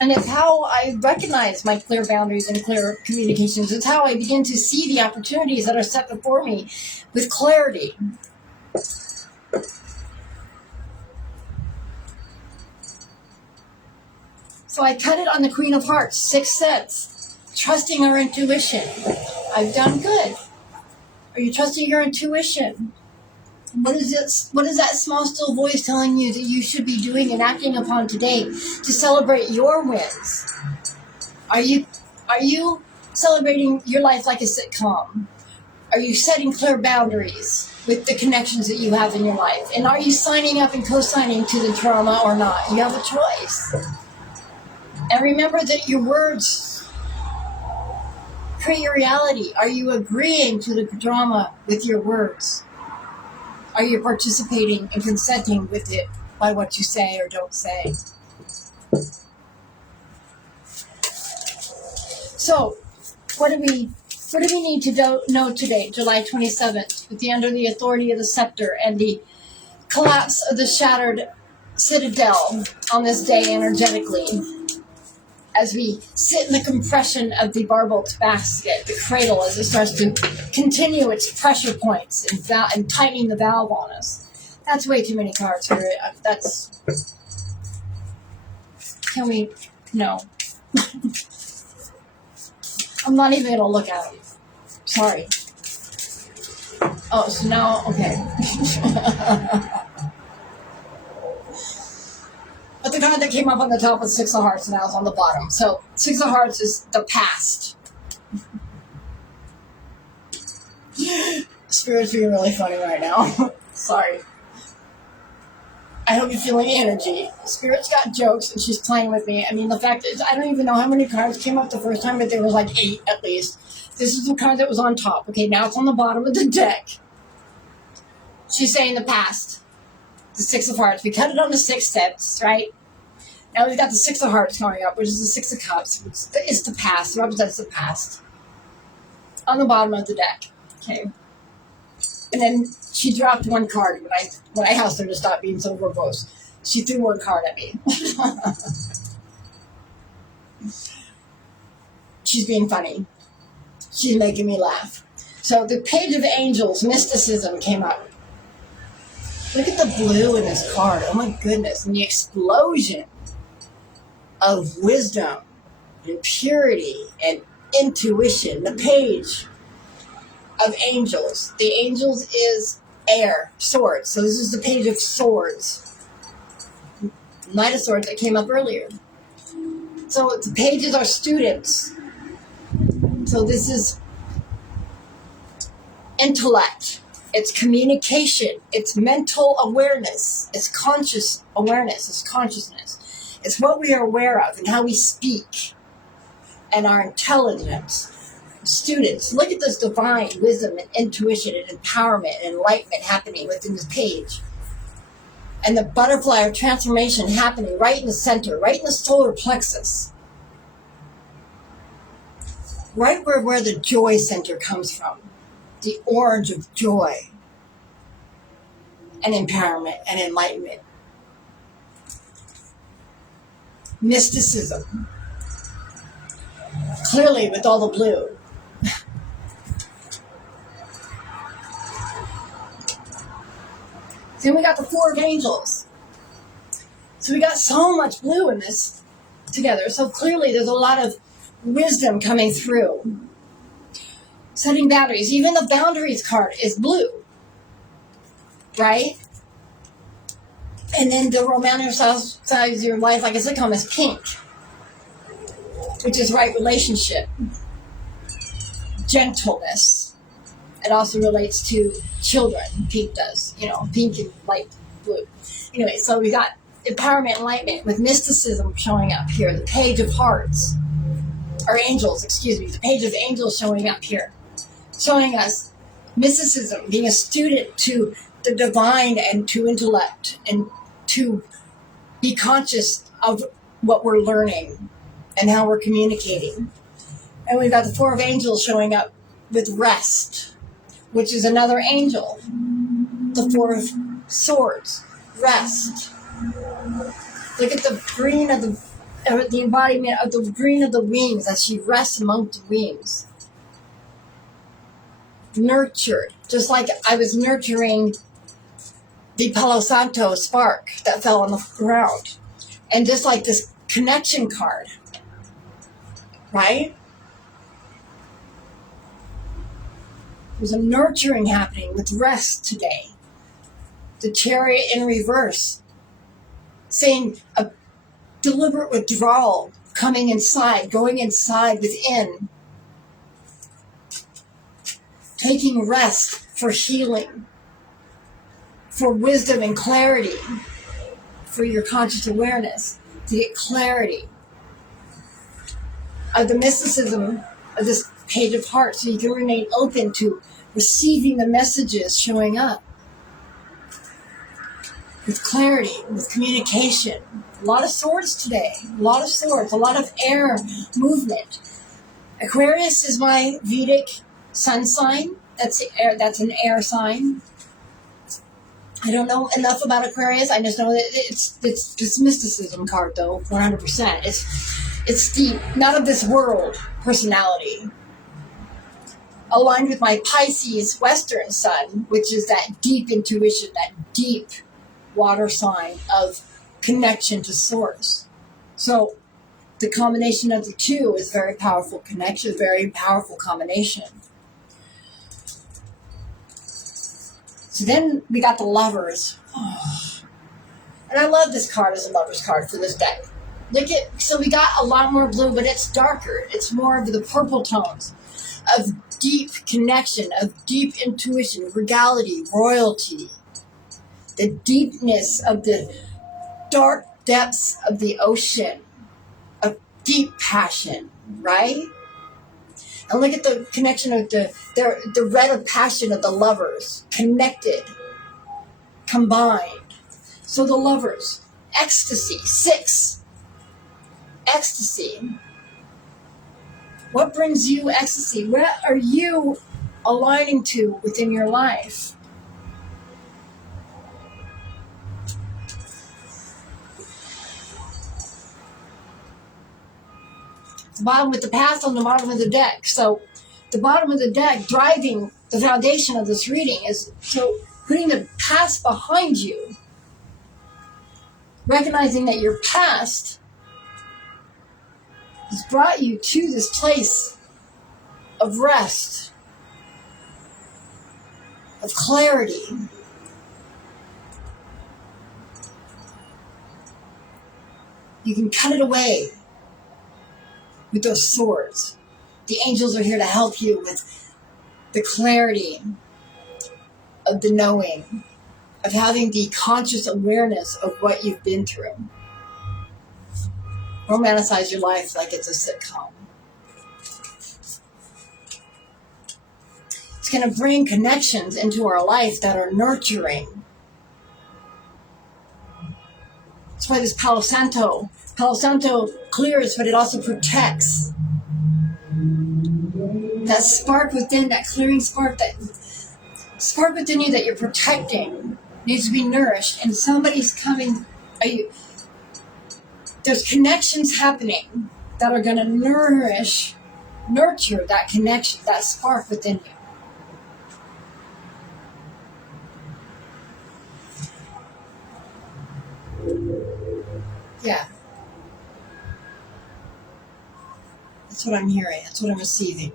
And it's how I recognize my clear boundaries and clear communications. It's how I begin to see the opportunities that are set before me with clarity. So I cut it on the Queen of Hearts, 6 sets, trusting our intuition. I've done good. Are you trusting your intuition? What is it? What is that small, still voice telling you that you should be doing and acting upon today to celebrate your wins? Are you celebrating your life like a sitcom? Are you setting clear boundaries with the connections that you have in your life? And are you signing up and co-signing to the drama or not? You have a choice. And remember that your words create your reality. Are you agreeing to the drama with your words? Are you participating and consenting with it by what you say or don't say? So, what do we need to know today, July 27th, with the under the authority of the scepter and the collapse of the shattered citadel on this day energetically? As we sit in the compression of the barbelled basket, the cradle, as it starts to continue its pressure points and tightening the valve on us. That's way too many cards for it. Can we? No. I'm not even going to look at them. Sorry. Oh, so now, okay. But the card that came up on the top was 6 of Hearts, and I was on the bottom. So 6 of Hearts is the past. Spirit's being really funny right now. Sorry. I hope you're feeling energy. Spirit's got jokes, and she's playing with me. I mean, the fact is, I don't even know how many cards came up the first time, but there was like 8 at least. This is the card that was on top. Okay, now it's on the bottom of the deck. She's saying the past. The 6 of Hearts. We cut it on the 6 steps, right? Now we've got the 6 of Hearts coming up, which is the 6 of Cups. It's the past. It represents the past. On the bottom of the deck. Okay. And then she dropped one card when I asked her to stop being so verbose. She threw one card at me. She's being funny. She's making me laugh. So the Page of Angels, mysticism, came up. Look at the blue in this card. Oh my goodness. And the explosion of wisdom and purity and intuition. The Page of Angels. The Angels is air, swords. So this is the Page of Swords. Knight of Swords that came up earlier. So the pages are students. So this is intellect. It's communication. It's mental awareness. It's conscious awareness. It's consciousness. It's what we are aware of and how we speak and our intelligence. Students, look at this divine wisdom and intuition and empowerment and enlightenment happening within this page. And the butterfly of transformation happening right in the center, right in the solar plexus. Right where the joy center comes from. The orange of joy and empowerment and enlightenment. Mysticism. Clearly with all the blue. Then we got the 4 of Angels. So we got so much blue in this together. So clearly there's a lot of wisdom coming through. Setting boundaries. Even the boundaries card is blue. Right? And then the romanticize of your life, like a sitcom, is pink. Which is right relationship. Gentleness. It also relates to children. Pink does. You know, pink and light blue. Anyway, so we got empowerment, enlightenment, with mysticism showing up here, the Page of Hearts, or angels, excuse me, the Page of Angels showing up here, showing us mysticism, being a student to the divine and to intellect, and to be conscious of what we're learning and how we're communicating. And we've got the Four of Angels showing up with rest, which is another angel. The Four of Swords, rest. Look at the green of the embodiment of the green of the wings as she rests among the wings. Nurtured, just like I was nurturing the Palo Santo spark that fell on the ground. And just like this connection card, right? There's a nurturing happening with rest today. The Chariot in reverse, saying a deliberate withdrawal, coming inside, going inside within, taking rest for healing, for wisdom and clarity, for your conscious awareness, to get clarity of the mysticism of this Page of Hearts, so you can remain open to receiving the messages showing up with clarity, with communication. A lot of swords today, a lot of swords, a lot of air movement. Aquarius is my Vedic sun sign. That's an air sign. I don't know enough about Aquarius. I just know that it's mysticism card though, 100%. It's the not of this world personality. Aligned with my Pisces Western sun, which is that deep intuition, that deep water sign of connection to source. So the combination of the two is very powerful connection, very powerful combination. So then we got the Lovers. And I love this card as a Lover's card for this deck. So we got a lot more blue, but it's darker. It's more of the purple tones of deep connection, of deep intuition, regality, royalty. The deepness of the dark depths of the ocean, of deep passion, right? And look at the connection of the red of passion of the Lovers, connected, combined. So the Lovers, ecstasy, 6, ecstasy. What brings you ecstasy? What are you aligning to within your life? The bottom with the past on the bottom of the deck. So the bottom of the deck driving the foundation of this reading is so putting the past behind you, recognizing that your past has brought you to this place of rest, of clarity. You can cut it away with those swords. The angels are here to help you with the clarity of the knowing, of having the conscious awareness of what you've been through. Romanticize your life like it's a sitcom. It's going to bring connections into our life that are nurturing. That's why this Palo Santo clears, but it also protects. That spark within, that clearing spark, that spark within you that you're protecting needs to be nourished. And somebody's coming. There's connections happening that are going to nurture that connection, that spark within you. Yeah. That's what I'm hearing. That's what I'm receiving.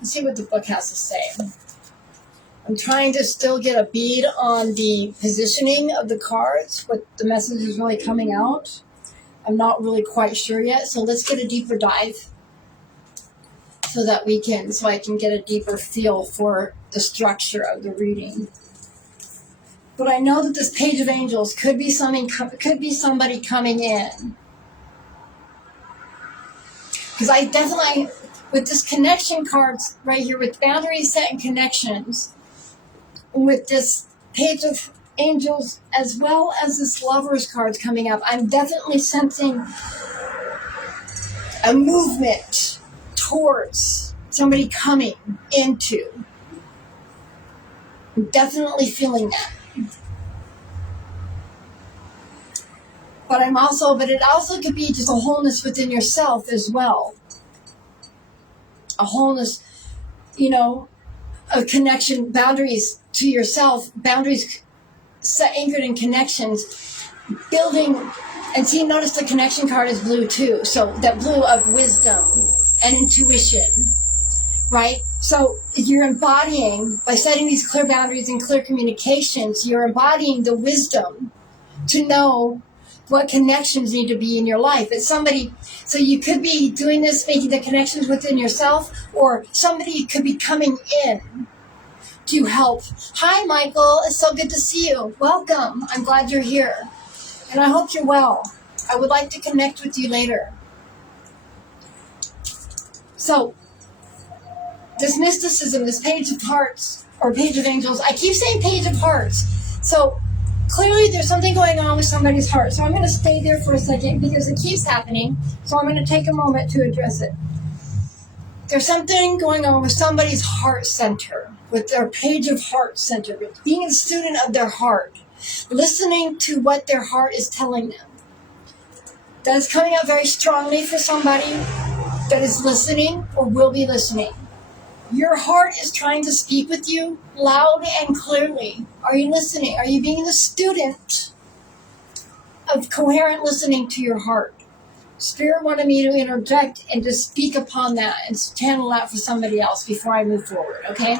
Let's see what the book has to say. I'm trying to still get a bead on the positioning of the cards, what the message is really coming out. I'm not really quite sure yet, so let's get a deeper dive so I can get a deeper feel for the structure of the reading. But I know that this Page of Angels could be somebody coming in. Because I definitely, with this connection cards right here, with boundaries set and connections, with this Page of Angels, as well as this Lovers cards coming up, I'm definitely sensing a movement towards somebody coming into. I'm definitely feeling that. But it also could be just a wholeness within yourself as well. A wholeness, a connection, boundaries to yourself, boundaries set anchored in connections, building, and see, notice the connection card is blue too. So that blue of wisdom and intuition, right? So you're embodying, by setting these clear boundaries and clear communications, you're embodying the wisdom to know what connections need to be in your life. It's somebody, so you could be doing this, making the connections within yourself, or somebody could be coming in to help. Hi, Michael. It's so good to see you. Welcome. I'm glad you're here. And I hope you're well. I would like to connect with you later. So, this mysticism, this Page of Hearts, or Page of Angels, I keep saying Page of Hearts. So, clearly there's something going on with somebody's heart. So I'm going to stay there for a second because it keeps happening. So I'm going to take a moment to address it. There's something going on with somebody's heart center, with their Page of Heart center, with being a student of their heart, listening to what their heart is telling them. That is coming out very strongly for somebody that is listening or will be listening. Your heart is trying to speak with you loud and clearly. Are you listening? Are you being the student of coherent listening to your heart? Spirit wanted me to interject and to speak upon that and channel that for somebody else before I move forward, okay?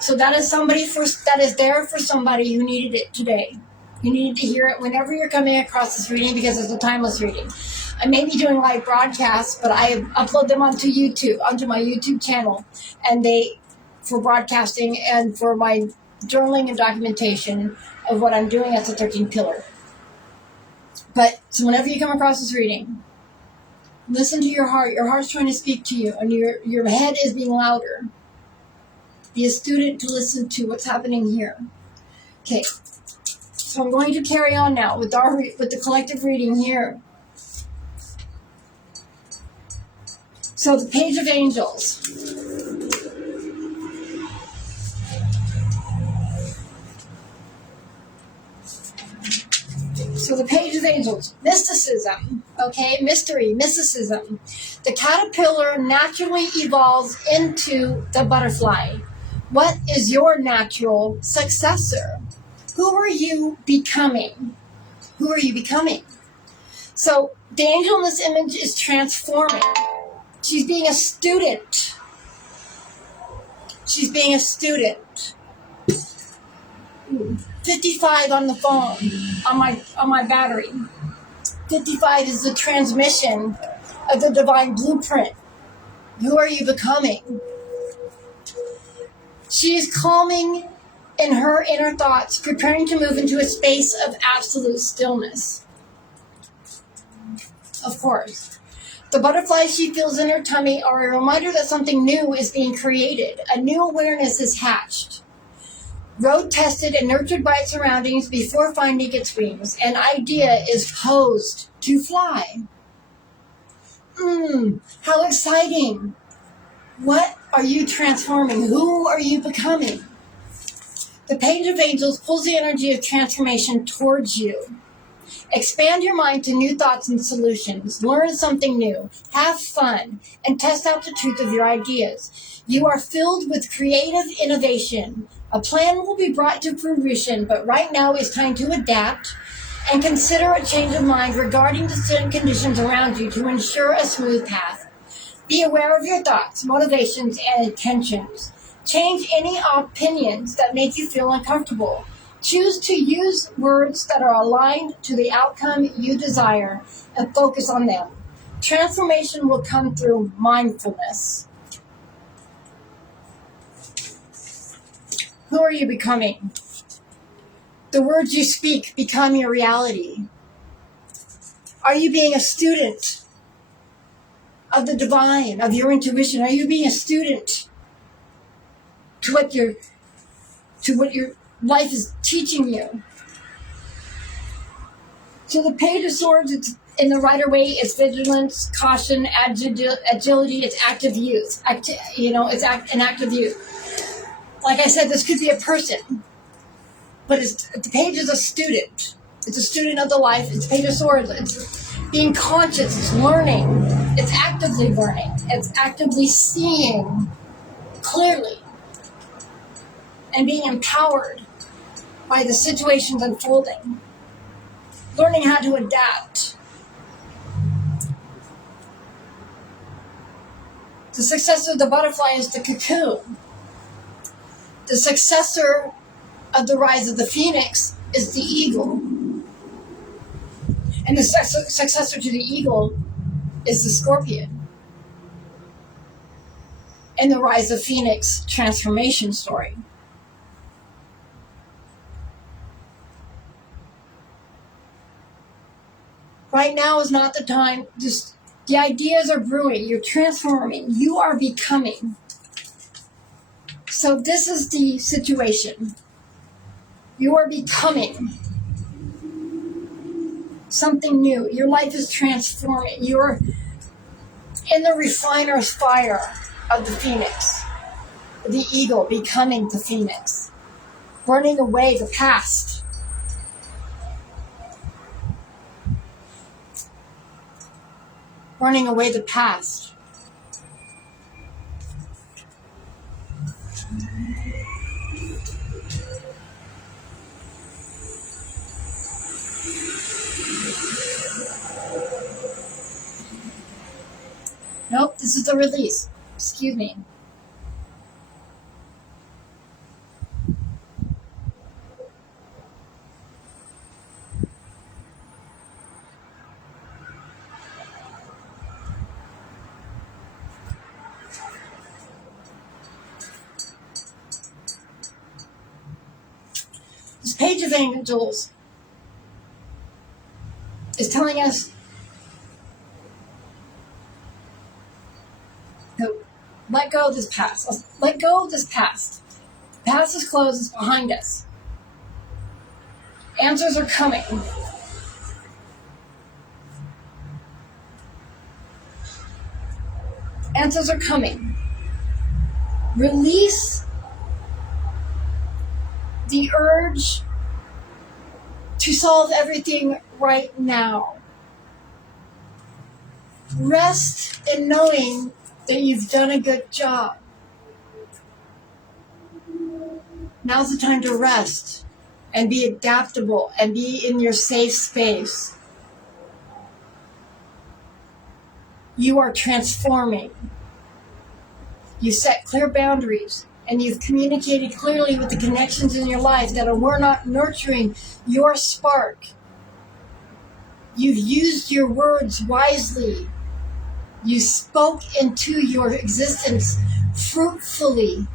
So that is there for somebody who needed it today. You needed to hear it whenever you're coming across this reading because it's a timeless reading. I may be doing live broadcasts, but I upload them onto my YouTube channel, and for broadcasting and for my journaling and documentation of what I'm doing as a 13th pillar. But so whenever you come across this reading, listen to your heart. Your heart's trying to speak to you, and your head is being louder. Be a student to listen to what's happening here. Okay, so I'm going to carry on now with the collective reading here. So the Page of Angels. So the Page of Angels, mysticism, okay, mysticism. The caterpillar naturally evolves into the butterfly. What is your natural successor? Who are you becoming? Who are you becoming? So the angel in this image is transforming. She's being a student. She's being a student. 55 on the phone, on my battery. 55 is the transmission of the divine blueprint. Who are you becoming? She is calming in her inner thoughts, preparing to move into a space of absolute stillness. Of course. The butterflies she feels in her tummy are a reminder that something new is being created. A new awareness is hatched. Road-tested and nurtured by its surroundings before finding its wings. An idea is posed to fly. How exciting. What are you transforming? Who are you becoming? The Page of Angels pulls the energy of transformation towards you. Expand your mind to new thoughts and solutions. Learn something new. Have fun. And test out the truth of your ideas. You are filled with creative innovation. A plan will be brought to fruition, but right now it's time to adapt and consider a change of mind regarding the certain conditions around you to ensure a smooth path. Be aware of your thoughts, motivations, and intentions. Change any opinions that make you feel uncomfortable. Choose to use words that are aligned to the outcome you desire and focus on them. Transformation will come through mindfulness. Who are you becoming? The words you speak become your reality. Are you being a student of the divine, of your intuition? Are you being a student to what your life is teaching you? So the Page of Swords, it's in the Rider-Waite, it's vigilance, caution, agility, it's active youth. An active youth. Like I said, this could be a person, but the Page is a student. It's a student of the life. It's Page of Swords. It's being conscious. It's learning. It's actively learning. It's actively seeing clearly and being empowered by the situations unfolding. Learning how to adapt. The successor of the butterfly is the cocoon. The successor of the rise of the phoenix is the eagle. And the successor to the eagle is the scorpion. And the rise of phoenix transformation story. Right now is not the time. Just the ideas are brewing. You're transforming. You are becoming. So this is the situation. You are becoming something new. Your life is transforming. You're in the refiner's fire of the phoenix. The eagle becoming the phoenix. Burning away the past. Burning away the past. Nope, this is the release. Excuse me. This Page of Angels is telling us to let go of this past. Let go of this past. The past is closed, it's behind us. Answers are coming. Answers are coming. Release the urge to solve everything right now. Rest in knowing that you've done a good job. Now's the time to rest and be adaptable and be in your safe space. You are transforming. You set clear boundaries and you've communicated clearly with the connections in your life that were not nurturing your spark. You've used your words wisely. You spoke into your existence fruitfully.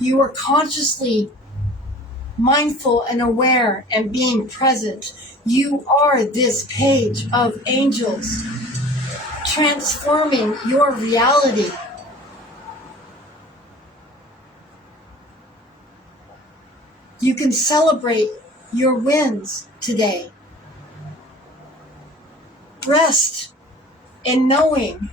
You are consciously mindful and aware and being present. You are this Page of Angels, transforming your reality. You can celebrate your wins today. Rest in knowing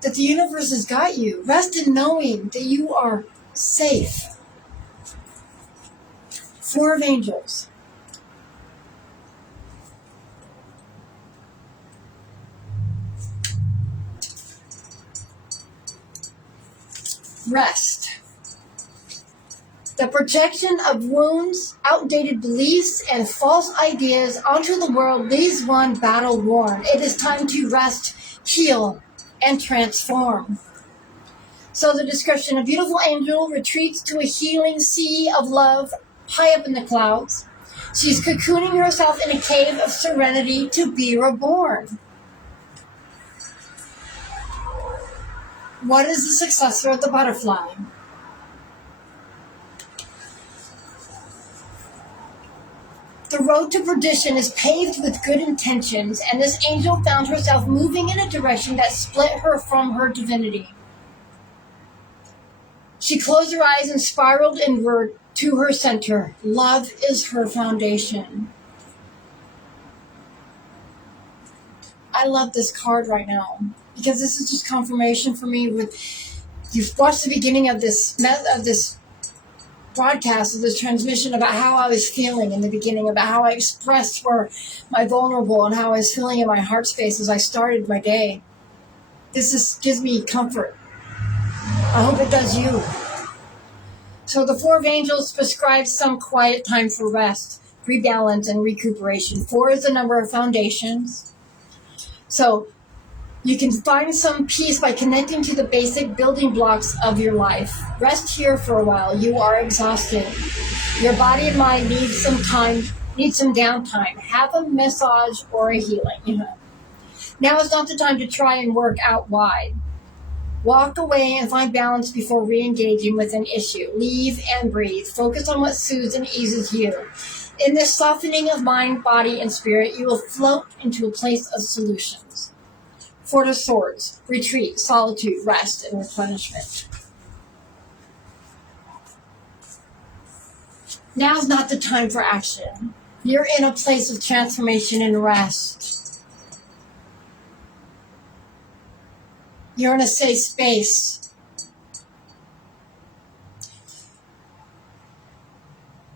that the universe has got you. Rest in knowing that you are safe. Four of Angels. Rest. The projection of wounds, outdated beliefs, and false ideas onto the world leaves one battle worn. It is time to rest, heal, and transform. So the description: a beautiful angel retreats to a healing sea of love high up in the clouds. She's cocooning herself in a cave of serenity to be reborn. What is the successor of the butterfly? The road to perdition is paved with good intentions, and this angel found herself moving in a direction that split her from her divinity. She closed her eyes and spiraled inward to her center. Love is her foundation. I love this card right now because this is just confirmation for me. You've watched the beginning of this broadcast, of this transmission, about how I was feeling in the beginning, about how I expressed for my vulnerable and how I was feeling in my heart space as I started my day. This gives me comfort. I hope it does you. So the Four of Angels prescribes some quiet time for rest, rebalance, and recuperation. 4 is the number of foundations. So you can find some peace by connecting to the basic building blocks of your life. Rest here for a while. You are exhausted. Your body and mind need some downtime. Have a massage or a healing. Now is not the time to try and work out wide. Walk away and find balance before re-engaging with an issue. Leave and breathe. Focus on what soothes and eases you. In this softening of mind, body, and spirit, you will float into a place of solutions. 4 of Swords, retreat, solitude, rest, and replenishment. Now is not the time for action. You're in a place of transformation and rest. You're in a safe space.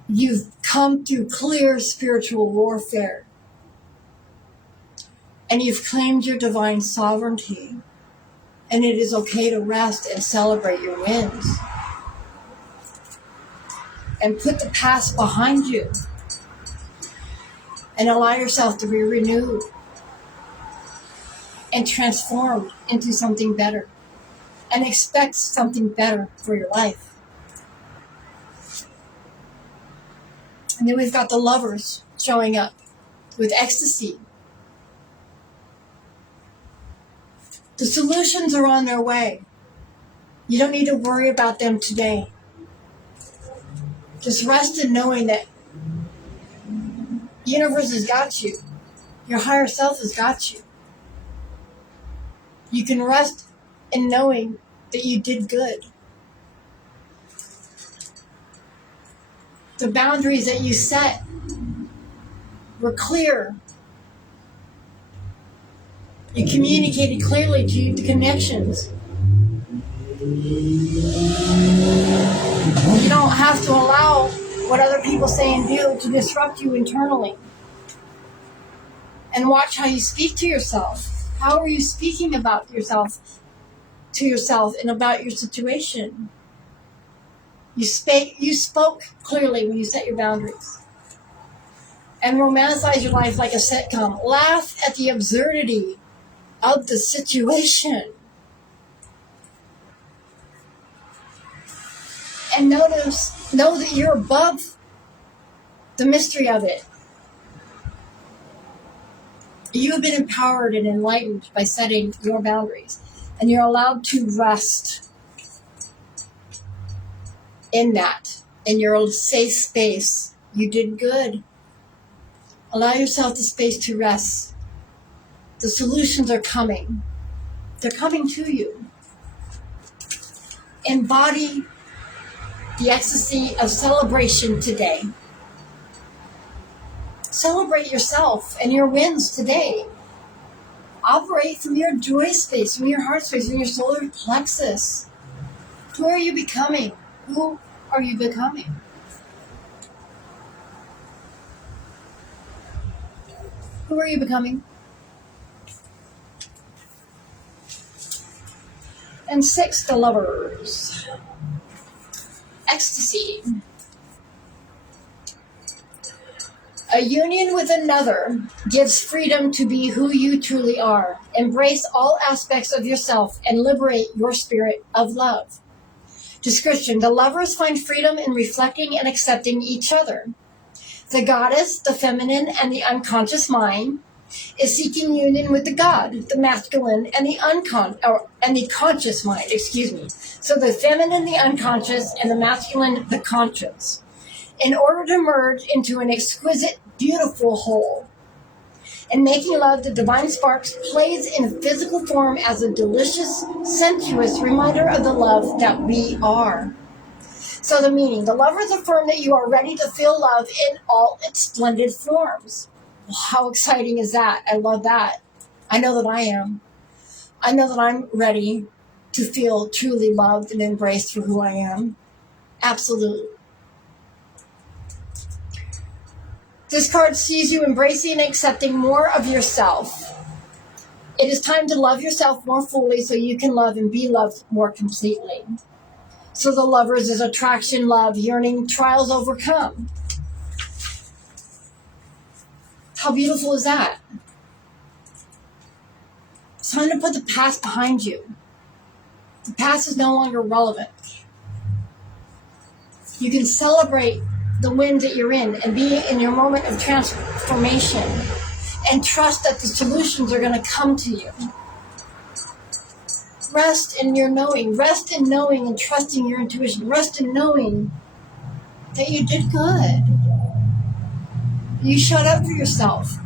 You've come through clear spiritual warfare. And you've claimed your divine sovereignty. And it is okay to rest and celebrate your wins. And put the past behind you. And allow yourself to be renewed and transformed into something better. And expect something better for your life. And then we've got the Lovers showing up with ecstasy. The solutions are on their way. You don't need to worry about them today. Just rest in knowing that the universe has got you. Your higher self has got you. You can rest in knowing that you did good. The boundaries that you set were clear. You communicated clearly to the connections. You don't have to allow what other people say and do to disrupt you internally. And watch how you speak to yourself. How are you speaking about yourself to yourself and about your situation? You spoke clearly when you set your boundaries. And romanticize your life like a sitcom. Laugh at the absurdity of the situation. And know that you're above the mystery of it. You have been empowered and enlightened by setting your boundaries. And you're allowed to rest in that. In your safe space. You did good. Allow yourself the space to rest. The solutions are coming. They're coming to you. Embody the ecstasy of celebration today. Celebrate yourself and your wins today. Operate from your joy space, from your heart space, from your solar plexus. Who are you becoming? Who are you becoming? Who are you becoming? And 6, the Lovers. Ecstasy. A union with another gives freedom to be who you truly are. Embrace all aspects of yourself and liberate your spirit of love. Description: the lovers find freedom in reflecting and accepting each other. The goddess, the feminine, and the unconscious mind is seeking union with the god, the masculine, and the conscious mind. So the feminine, the unconscious, and the masculine, the conscious, in order to merge into an exquisite, beautiful whole. In making love, the divine sparks plays in physical form as a delicious, sensuous reminder of the love that we are. So the meaning: the lovers affirm that you are ready to feel love in all its splendid forms. How exciting is that? I love that. I know that I am. I know that I'm ready to feel truly loved and embraced for who I am. Absolutely. This card sees you embracing and accepting more of yourself. It is time to love yourself more fully so you can love and be loved more completely. So the lovers is attraction, love, yearning, trials overcome. How beautiful is that? It's time to put the past behind you. The past is no longer relevant. You can celebrate the wins that you're in and be in your moment of transformation and trust that the solutions are going to come to you. Rest in your knowing. Rest in knowing and trusting your intuition. Rest in knowing that you did good. You showed up for yourself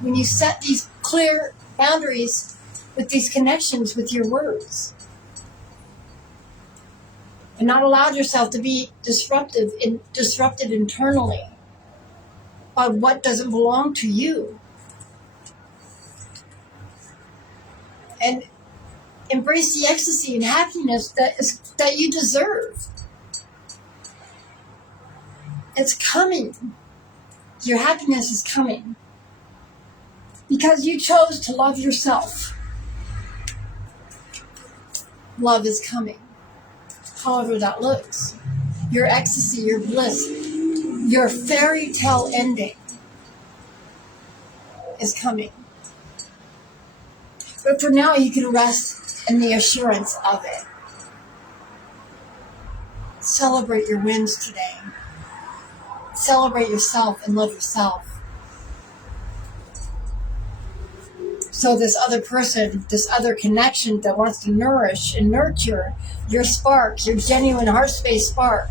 when you set these clear boundaries with these connections with your words. And not allowed yourself to be disrupted internally by what doesn't belong to you. And embrace the ecstasy and happiness that you deserve. It's coming. Your happiness is coming. Because you chose to love yourself. Love is coming. However that looks. Your ecstasy, your bliss, your fairy tale ending is coming. But for now, you can rest in the assurance of it. Celebrate your wins today. Celebrate yourself and love yourself. So this other person, this other connection that wants to nourish and nurture your spark, your genuine heart space spark,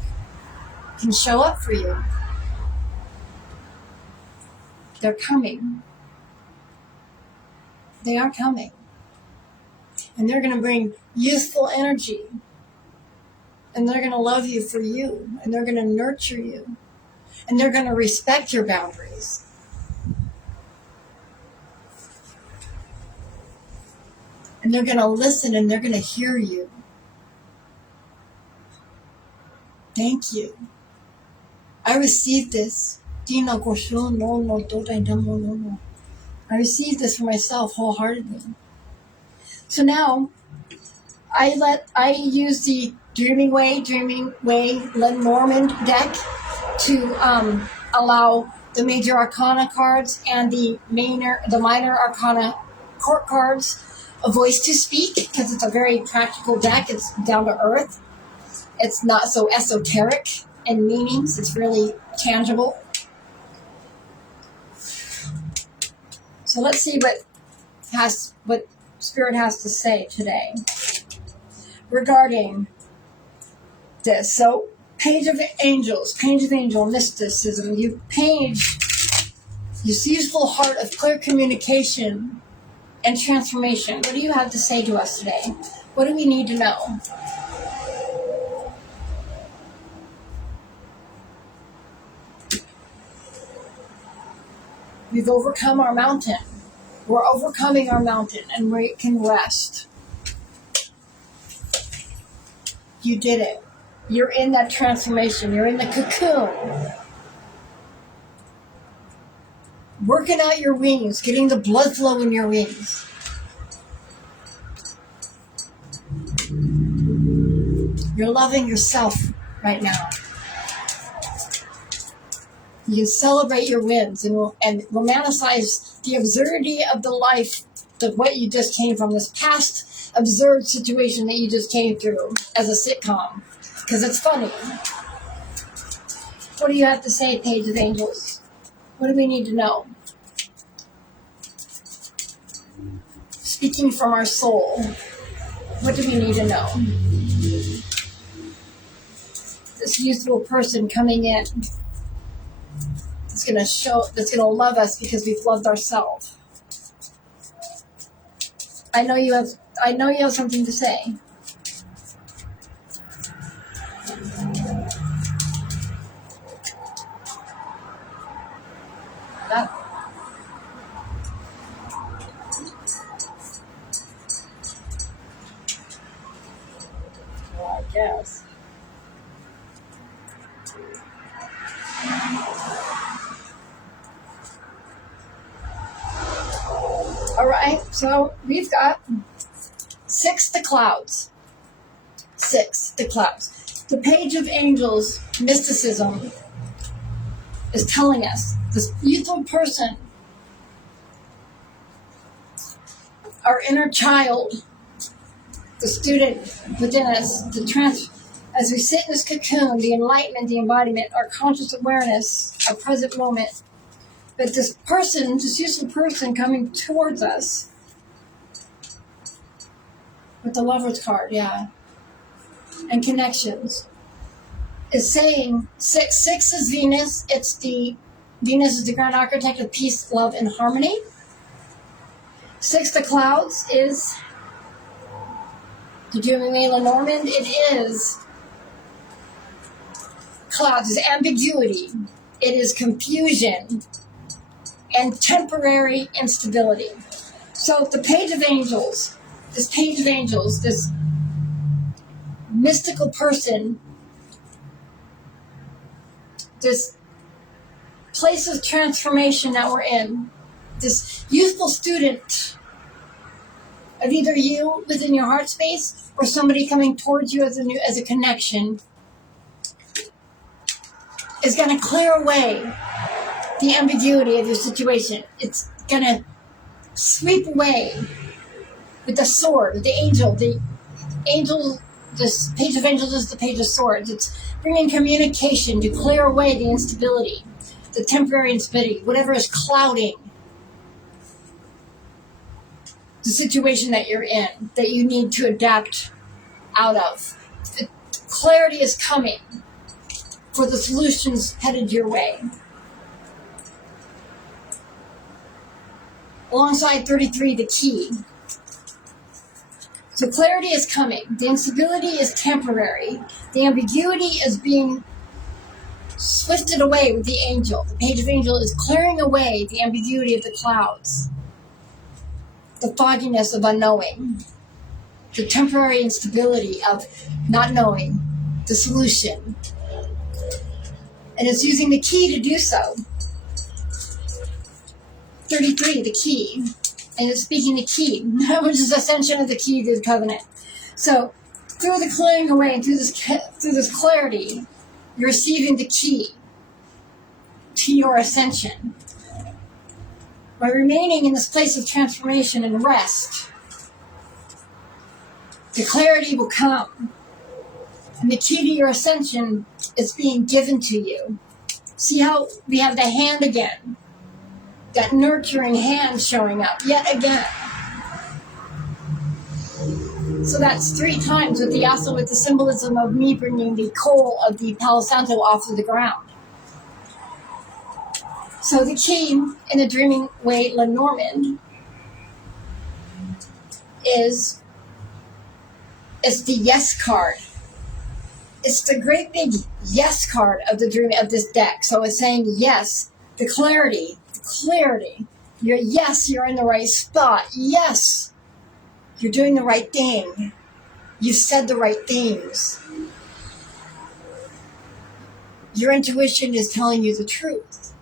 can show up for you. They're coming. They are coming. And they're going to bring youthful energy. And they're going to love you for you. And they're going to nurture you. And they're going to respect your boundaries. And they're going to listen and they're going to hear you. Thank you. I received this. I received this for myself wholeheartedly. So now, I use the Dreaming Way Lenormand deck to allow the major arcana cards and the minor arcana court cards a voice to speak, because it's a very practical deck. It's down to earth. It's not so esoteric in meanings. It's really tangible. So let's see what Spirit has to say today regarding this. So, Page of Angel, mysticism. You this useful heart of clear communication and transformation. What do you have to say to us today? What do we need to know? We've overcome our mountain. We're overcoming our mountain, and we can rest. You did it. You're in that transformation. You're in the cocoon. Working out your wings, getting the blood flow in your wings. You're loving yourself right now. You can celebrate your wins and romanticize the absurdity of the life, of what you just came from, this past absurd situation that you just came through as a sitcom, because it's funny. What do you have to say, Page of Angels? What do we need to know? Speaking from our soul, what do we need to know? This youthful person coming in, that's going to love us because we've loved ourselves. I know you have something to say. That, well, I guess. All right, so we've got 6 the clouds. 6 the clouds. The Page of Angels mysticism is telling us this youthful person, our inner child, the student within us, as we sit in this cocoon, the enlightenment, the embodiment, our conscious awareness, our present moment. But this person, this youthful person coming towards us with the Lover's card, yeah, and connections, is saying 6 is Venus. Venus is the grand architect of peace, love, and harmony. 6 the clouds is the Jimmy Lenormand. It is clouds, is ambiguity. It is confusion and temporary instability. So the Page of Angels, this mystical person, this place of transformation that we're in, this youthful student of either you within your heart space or somebody coming towards you as a connection, is going to clear away the ambiguity of your situation. It's going to sweep away with the sword, with the angel. The angel, this Page of Angels is the Page of Swords. It's bringing communication to clear away the instability, the temporary instability, whatever is clouding the situation that you're in, that you need to adapt out of. The clarity is coming for the solutions headed your way. Alongside 33, the key. So clarity is coming. The instability is temporary. The ambiguity is being swifted away with the angel. The Page of Angel is clearing away the ambiguity of the clouds, the fogginess of unknowing, the temporary instability of not knowing the solution. And it's using the key to do so. 33, the key. And it's speaking the key, which is ascension of the key to the covenant. So through the clearing away and through this clarity, you're receiving the key to your ascension. By remaining in this place of transformation and rest, the clarity will come. And the key to your ascension is being given to you. See how we have the hand again. That nurturing hand showing up yet again. So that's 3 times with the symbolism of me bringing the coal of the Palo Santo off of the ground. So the key in the Dreaming Way Lenormand is the yes card. It's the great big yes card of this deck. So it's saying yes, the clarity. You're in the right spot. Yes, you're doing the right thing. You said the right things. Your intuition is telling you the truth.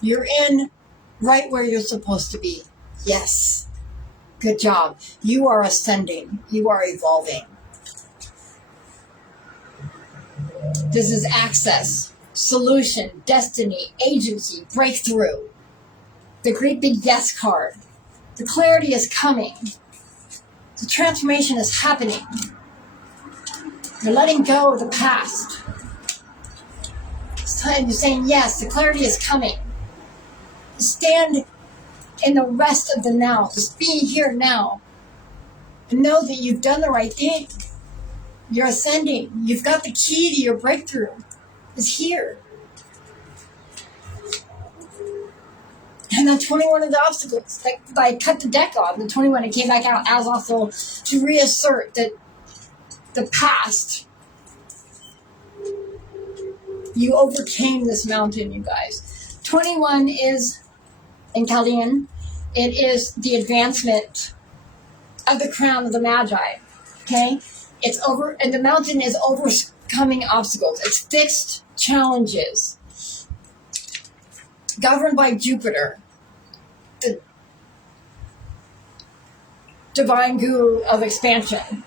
You're in right where you're supposed to be. Yes. Good job. You are ascending. You are evolving. This is access. solution, destiny, agency, breakthrough. The great big yes card. The clarity is coming. The transformation is happening. You're letting go of the past. It's time you're saying yes, the clarity is coming. Stand in the rest of the now. Just being here now. And know that you've done the right thing. You're ascending. You've got the key to your breakthrough. It's here. And then 21 of the obstacles. Like I cut the deck off. The 21 it came back out as also to reassert that the past. You overcame this mountain, you guys. 21 is, in Chaldean, it is the advancement of the crown of the Magi. Okay? It's over, and the mountain is overcoming obstacles. It's fixed challenges. Governed by Jupiter, the divine guru of expansion.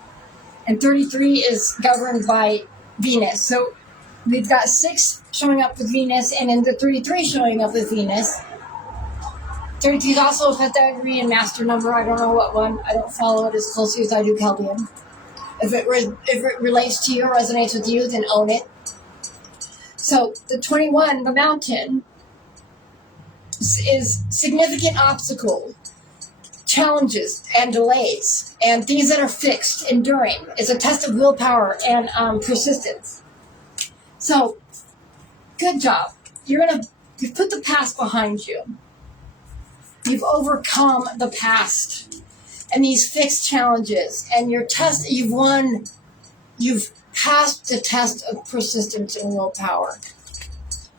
And 33 is governed by Venus. So we've got 6 showing up with Venus, and in the 33 showing up with Venus. 33 is also a Pythagorean master number. I don't know what one. I don't follow it as closely as I do Chaldean. If it relates to you or resonates with you, then own it. So the 21, the mountain, is significant obstacles, challenges, and delays, and things that are fixed, enduring. It's a test of willpower and persistence. So, good job. You've put the past behind you. You've overcome the past and these fixed challenges, and you've won. You've passed the test of persistence and willpower.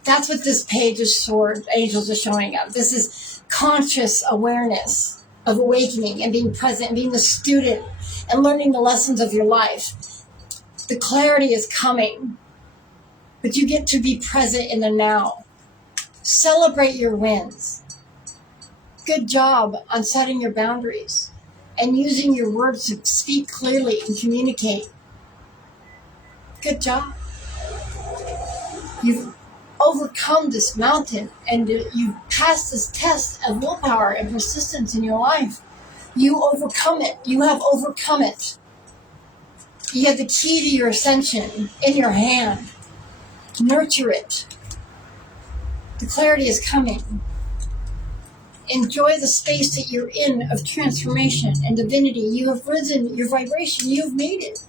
That's what this page of Sword Angels is showing up. This is conscious awareness of awakening and being present and being the student and learning the lessons of your life. The clarity is coming, but you get to be present in the now. Celebrate your wins. Good job on setting your boundaries and using your words to speak clearly and communicate. Good job. You've overcome this mountain, and you've passed this test of willpower and persistence in your life. You overcome it. You have overcome it. You have the key to your ascension in your hand. Nurture it. The clarity is coming. Enjoy the space that you're in of transformation and divinity. You have risen your vibration. You have made it.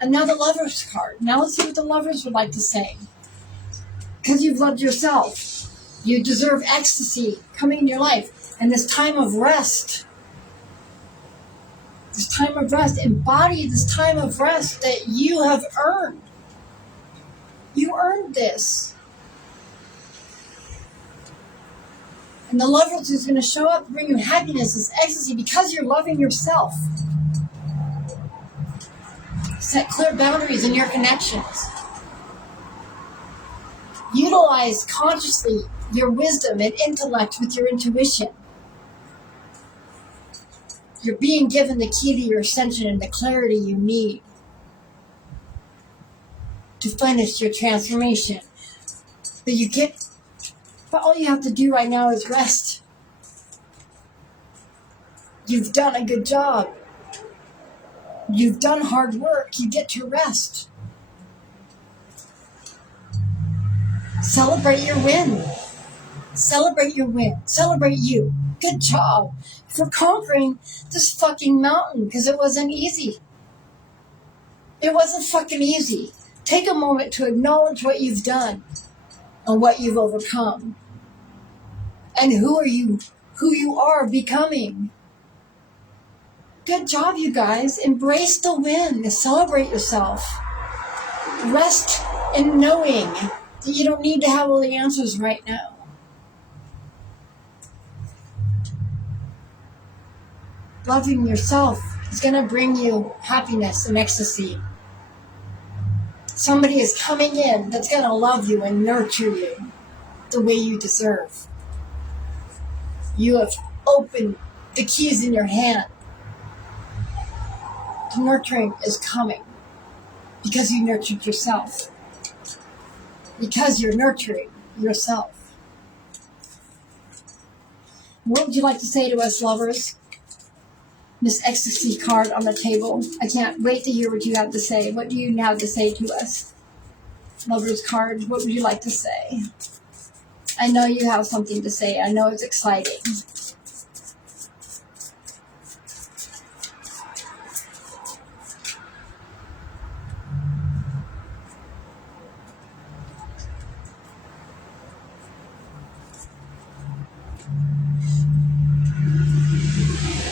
And now the Lover's card. Now let's see what the Lovers would like to say. Because you've loved yourself. You deserve ecstasy coming in your life. And this time of rest. This time of rest. Embody this time of rest that you have earned. You earned this. And the Lovers who's going to show up and bring you happiness is ecstasy because you're loving yourself. Set clear boundaries in your connections. Utilize consciously your wisdom and intellect with your intuition. You're being given the key to your ascension and the clarity you need to finish your transformation. But all you have to do right now is rest. You've done a good job. You've done hard work. You get to rest. Celebrate your win. Celebrate your win. Celebrate you. Good job for conquering this fucking mountain, because it wasn't easy. It wasn't fucking easy. Take a moment to acknowledge what you've done and what you've overcome. And who you are becoming. Good job, you guys. Embrace the win. Celebrate yourself. Rest in knowing that you don't need to have all the answers right now. Loving yourself is going to bring you happiness and ecstasy. Somebody is coming in that's going to love you and nurture you the way you deserve. You have opened the keys in your hand. The nurturing is coming because you nurtured yourself. Because you're nurturing yourself. What would you like to say to us, lovers? This ecstasy card on the table. I can't wait to hear what you have to say. What do you have to say to us? Lovers card, what would you like to say? I know you have something to say. I know it's exciting.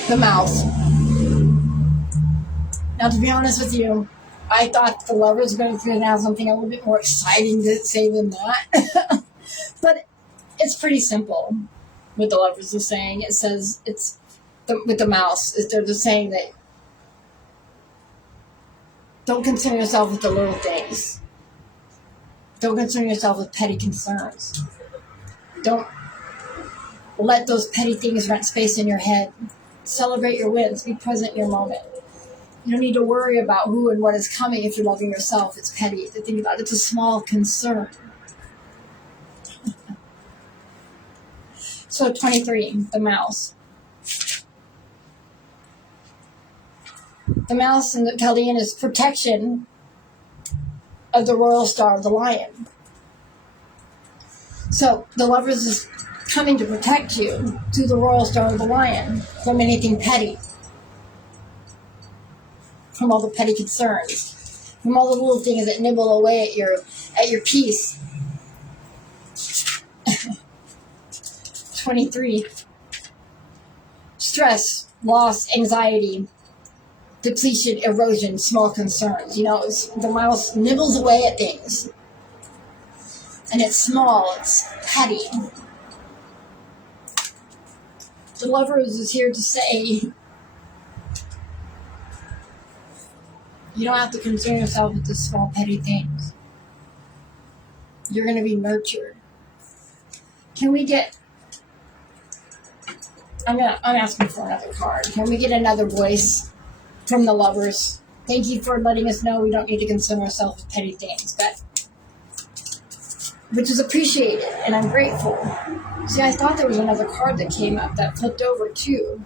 The mouse. Now, to be honest with you, I thought the lovers were going to have something a little bit more exciting to say than that. But it's pretty simple what the lovers are saying. It says, with the mouse, they're just saying that don't concern yourself with the little things. Don't concern yourself with petty concerns. Don't let those petty things rent space in your head. Celebrate your wins. Be present in your moment. You don't need to worry about who and what is coming if you're loving yourself. It's petty to think about. It's a small concern. So 23, the mouse. The mouse in the Chaldean is protection of the royal star of the lion. So the lovers is coming to protect you through the royal star of the lion from anything petty. From all the petty concerns, from all the little things that nibble away at your peace. 23. Stress, loss, anxiety, depletion, erosion, small concerns. You know, the mouse nibbles away at things. And it's small, it's petty. The lovers is here to say, you don't have to concern yourself with the small, petty things. You're going to be nurtured. Can we get... I'm asking for another card. Can we get another voice from the lovers? Thank you for letting us know we don't need to concern ourselves with petty things, which is appreciated, and I'm grateful. See, I thought there was another card that came up that flipped over too.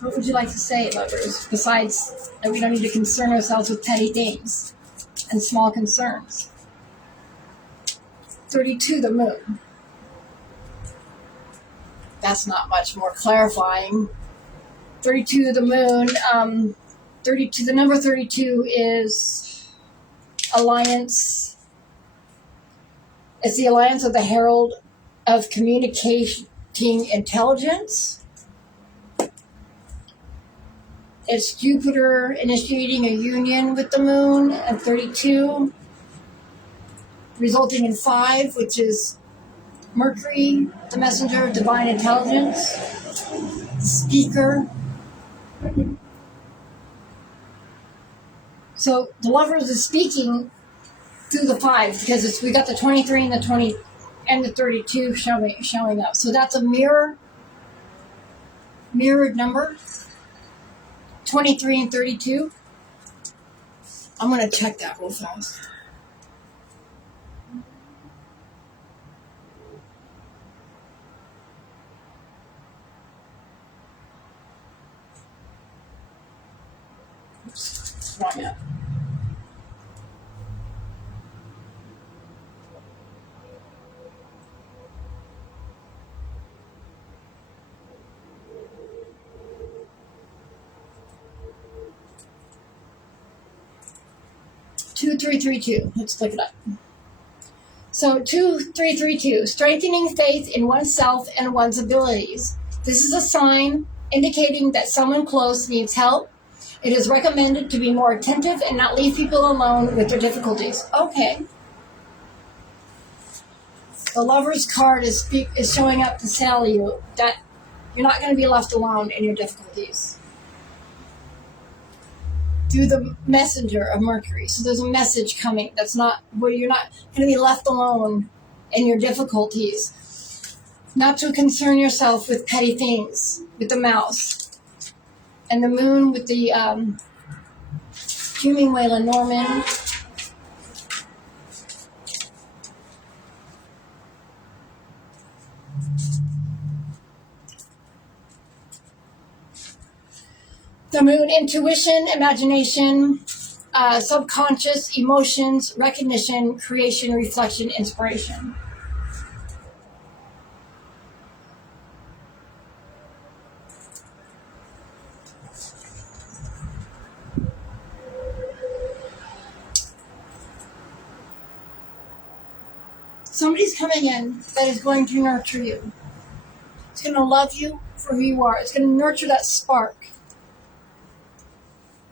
What would you like to say, lovers, besides that we don't need to concern ourselves with petty things and small concerns? 32, the moon. That's not much more clarifying. 32, the moon. 32. The number 32 is alliance. It's the alliance of the herald of communicating intelligence. It's Jupiter initiating a union with the moon at 32, resulting in 5, which is Mercury, the messenger of divine intelligence, speaker. So the lovers is speaking through the 5 because we got the 23 and the 20 and the 32 showing up. So that's a mirrored number. 23 and 32. I'm going to check that real fast. Oops, wrong app. Two, 3, 3, 2. Let's look it up. So 2, 3, 3, 2. Strengthening faith in oneself and one's abilities. This is a sign indicating that someone close needs help. It is recommended to be more attentive and not leave people alone with their difficulties. Okay. The Lover's card is showing up to tell you that you're not going to be left alone in your difficulties. through the messenger of Mercury. So there's a message coming that's not where you're not going to be left alone in your difficulties. Not to concern yourself with petty things, with the mouse. And the moon with the Hummingwhale and Norman. The moon, intuition, imagination, subconscious, emotions, recognition, creation, reflection, inspiration. Somebody's coming in that is going to nurture you. It's going to love you for who you are. It's going to nurture that spark.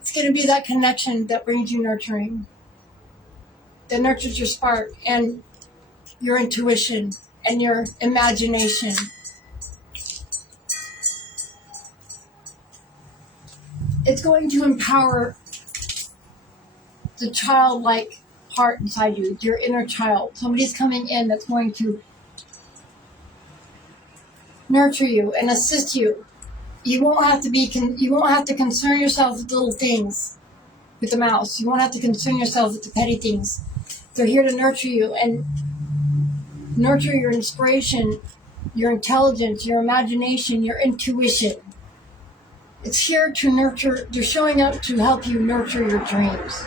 It's going to be that connection that brings you nurturing, that nurtures your spark and your intuition and your imagination. It's going to empower the childlike heart inside you, your inner child. Somebody's coming in that's going to nurture you and assist you. You won't have to concern yourself with little things, with the mouse. You won't have to concern yourself with the petty things. They're here to nurture you and nurture your inspiration, your intelligence, your imagination, your intuition. It's here to nurture. They're showing up to help you nurture your dreams.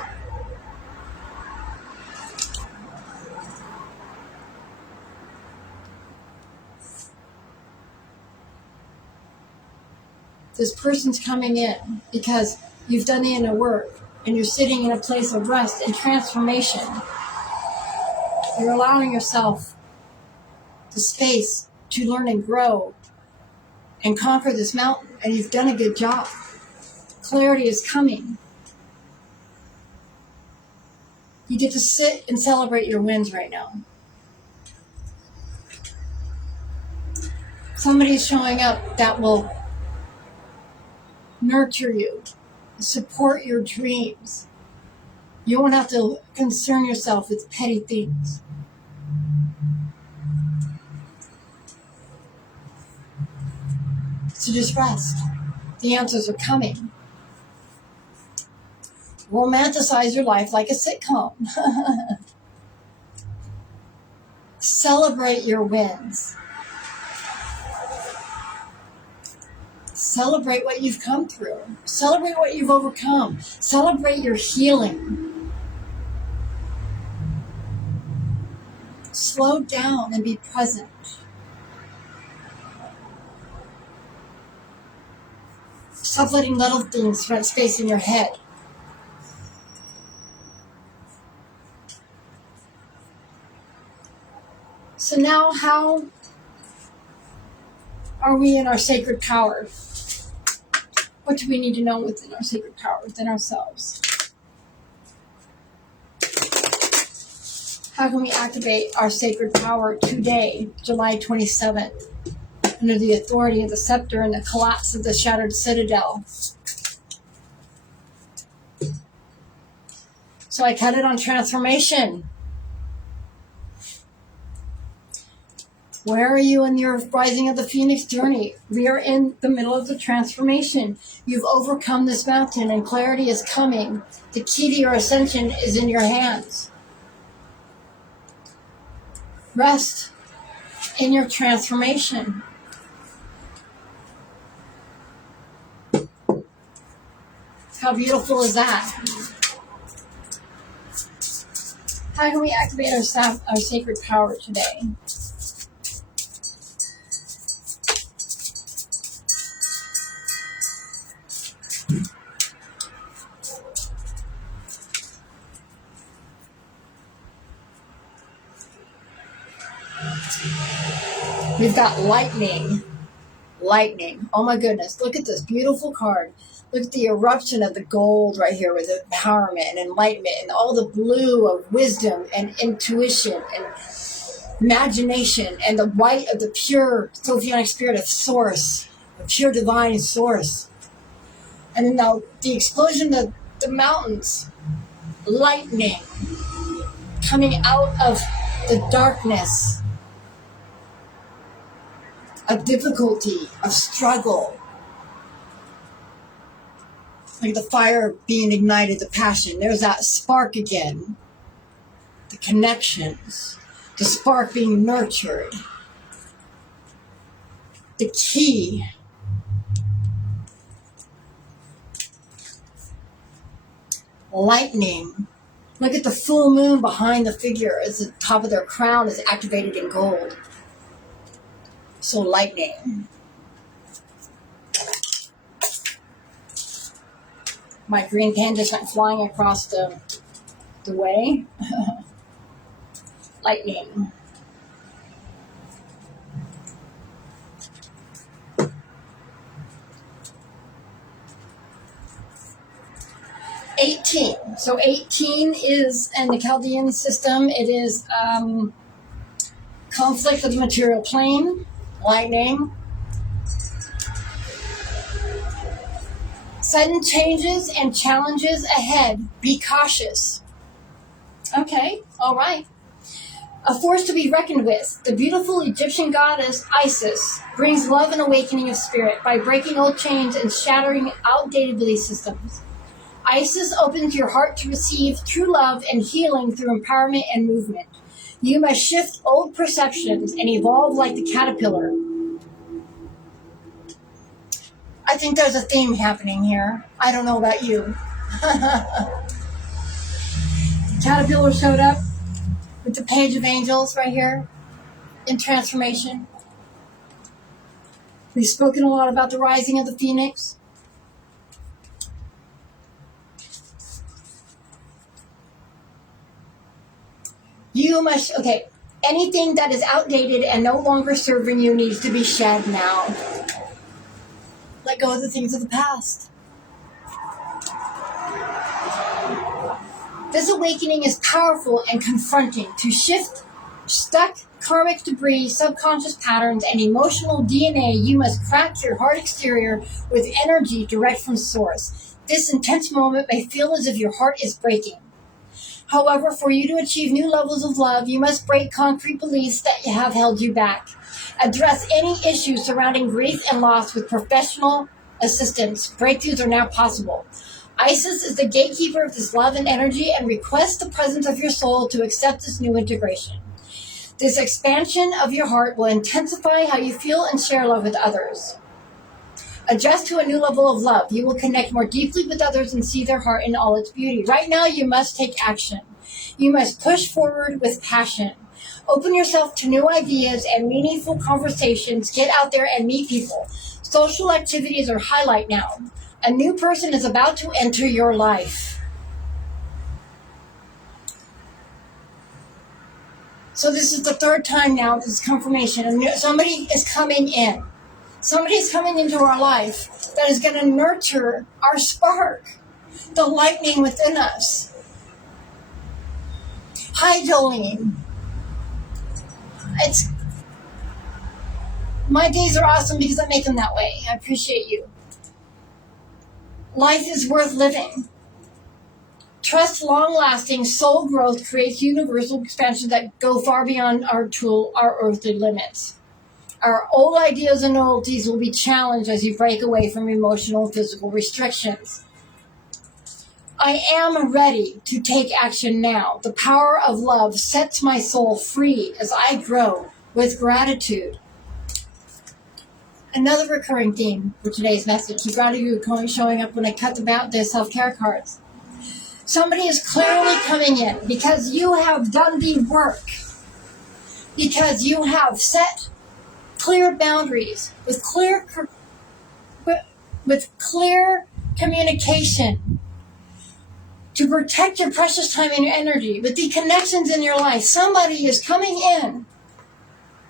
This person's coming in because you've done the inner work and you're sitting in a place of rest and transformation. You're allowing yourself the space to learn and grow and conquer this mountain, and you've done a good job. Clarity is coming. You get to sit and celebrate your wins right now. Somebody's showing up that will nurture you, support your dreams. You won't have to concern yourself with petty things. So just rest. The answers are coming. Romanticize your life like a sitcom. Celebrate your wins. Celebrate what you've come through. Celebrate what you've overcome. Celebrate your healing. Slow down and be present. Stop letting little things rent space in your head. So now, how are we in our sacred power? What do we need to know within our sacred power, within ourselves? How can we activate our sacred power today, July 27th, under the authority of the scepter and the collapse of the shattered citadel? So I cut it on transformation. Where are you in your rising of the Phoenix journey? We are in the middle of the transformation. You've overcome this mountain and clarity is coming. The key to your ascension is in your hands. Rest in your transformation. How beautiful is that? How can we activate our sacred power today? We've got lightning. Lightning. Oh my goodness. Look at this beautiful card. Look at the eruption of the gold right here with empowerment and enlightenment and all the blue of wisdom and intuition and imagination and the white of the pure Sophionic spirit of source, the pure divine source. And then now the explosion of the mountains, lightning coming out of the darkness of difficulty, of struggle. Like the fire being ignited, the passion. There's that spark again. The connections. The spark being nurtured. The key. Lightning. Look at the full moon behind the figure as the top of their crown is activated in gold. So lightning. My green pen just went flying across the way. Lightning. So 18 is, in the Chaldean system, it is conflict of the material plane, lightning. Sudden changes and challenges ahead. Be cautious. Okay, all right. A force to be reckoned with. The beautiful Egyptian goddess Isis brings love and awakening of spirit by breaking old chains and shattering outdated belief systems. Isis opens your heart to receive true love and healing through empowerment and movement. You must shift old perceptions and evolve like the caterpillar. I think there's a theme happening here. I don't know about you. Caterpillar showed up with the page of angels right here in transformation. We've spoken a lot about the rising of the phoenix. You must, okay, anything that is outdated and no longer serving you needs to be shed now. Let go of the things of the past. This awakening is powerful and confronting to shift stuck karmic debris, subconscious patterns, and emotional DNA. You must crack your heart exterior with energy direct from source. This intense moment may feel as if your heart is breaking. However, for you to achieve new levels of love, you must break concrete beliefs that have held you back. Address any issues surrounding grief and loss with professional assistance. Breakthroughs are now possible. Isis is the gatekeeper of this love and energy and requests the presence of your soul to accept this new integration. This expansion of your heart will intensify how you feel and share love with others. Adjust to a new level of love. You will connect more deeply with others and see their heart in all its beauty. Right now, you must take action. You must push forward with passion. Open yourself to new ideas and meaningful conversations. Get out there and meet people. Social activities are highlight now. A new person is about to enter your life. So this is the third time now, this is confirmation. And somebody is coming in. Somebody's coming into our life that is going to nurture our spark, the lightning within us. Hi, Jolene. My days are awesome because I make them that way. I appreciate you. Life is worth living. Trust long-lasting soul growth creates universal expansion that go far beyond our earthly limits. Our old ideas and novelties will be challenged as you break away from emotional and physical restrictions. I am ready to take action now. The power of love sets my soul free as I grow with gratitude. Another recurring theme for today's message. Gratitude showing up when I cut the self-care cards. Somebody is clearly coming in because you have done the work. Because you have set clear boundaries with clear communication to protect your precious time and your energy with the connections in your life. Somebody is coming in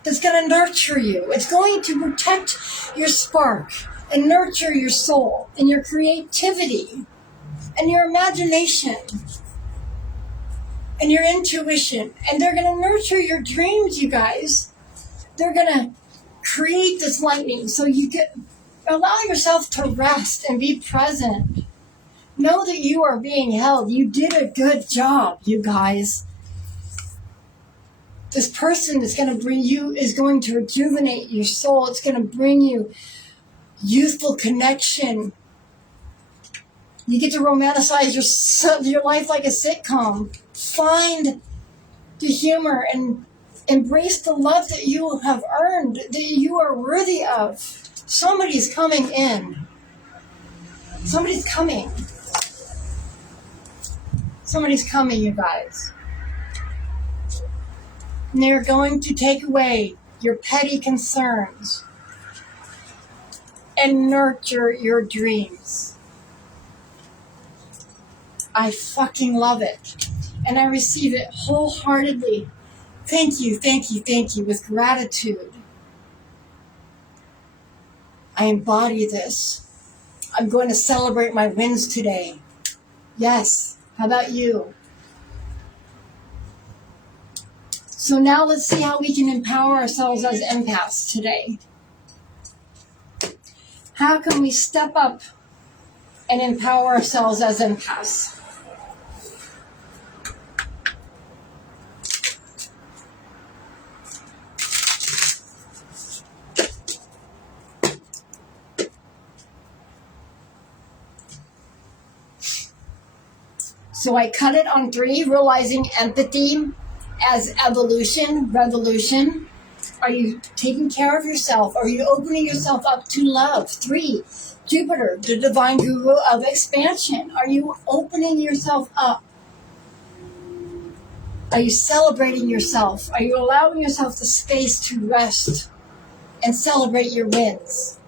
that's going to nurture you. It's going to protect your spark and nurture your soul and your creativity and your imagination and your intuition. And they're going to nurture your dreams, you guys. They're going to create this lightning so you allow yourself to rest and be present. Know that you are being held. You did a good job, you guys. This person is going to rejuvenate your soul. It's going to bring you youthful connection. You get to romanticize your life like a sitcom. Find the humor and embrace the love that you have earned, that you are worthy of. Somebody's coming in. Somebody's coming. Somebody's coming, you guys. And they're going to take away your petty concerns and nurture your dreams. I fucking love it. And I receive it wholeheartedly. Thank you, thank you, thank you, with gratitude. I embody this. I'm going to celebrate my wins today. Yes. How about you? So now let's see how we can empower ourselves as empaths today. How can we step up and empower ourselves as empaths? So I cut it on 3, realizing empathy as evolution, revolution. Are you taking care of yourself? Are you opening yourself up to love? 3, Jupiter, the divine guru of expansion. Are you opening yourself up? Are you celebrating yourself? Are you allowing yourself the space to rest and celebrate your wins?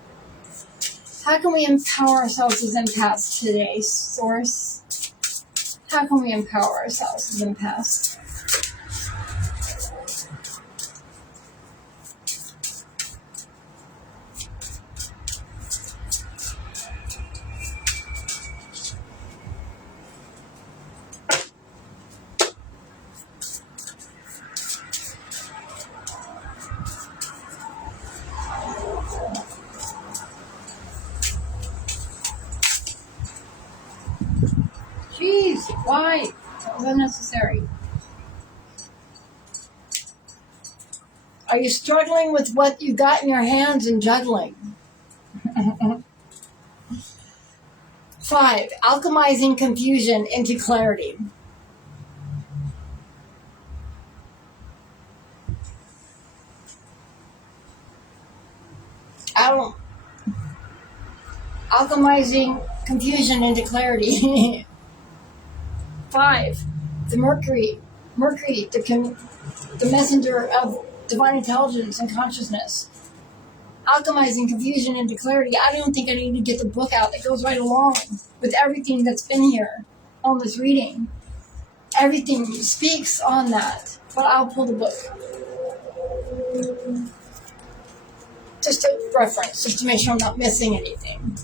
How can we empower ourselves as empaths today, Source? How can we empower ourselves as empaths? Jeez, why? That was unnecessary. Are you struggling with what you got in your hands and juggling? 5, alchemizing confusion into clarity. Alchemizing confusion into clarity. 5, the Mercury, the messenger of divine intelligence and consciousness. Alchemizing confusion into clarity. I don't think I need to get the book out. That goes right along with everything that's been here on this reading. Everything speaks on that. But I'll pull the book. Just a reference, just to make sure I'm not missing anything.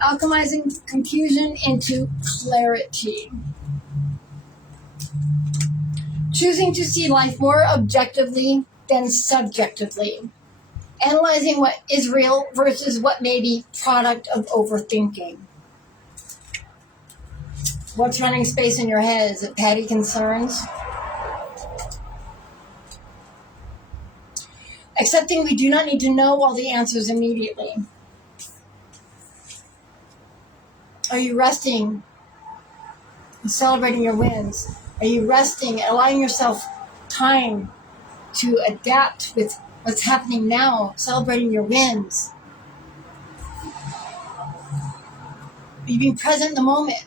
Alchemizing confusion into clarity. Choosing to see life more objectively than subjectively. Analyzing what is real versus what may be product of overthinking. What's running space in your head? Is it petty concerns? Accepting we do not need to know all the answers immediately. Are you resting and celebrating your wins? Are you resting and allowing yourself time to adapt with what's happening now, celebrating your wins? Are you being present in the moment?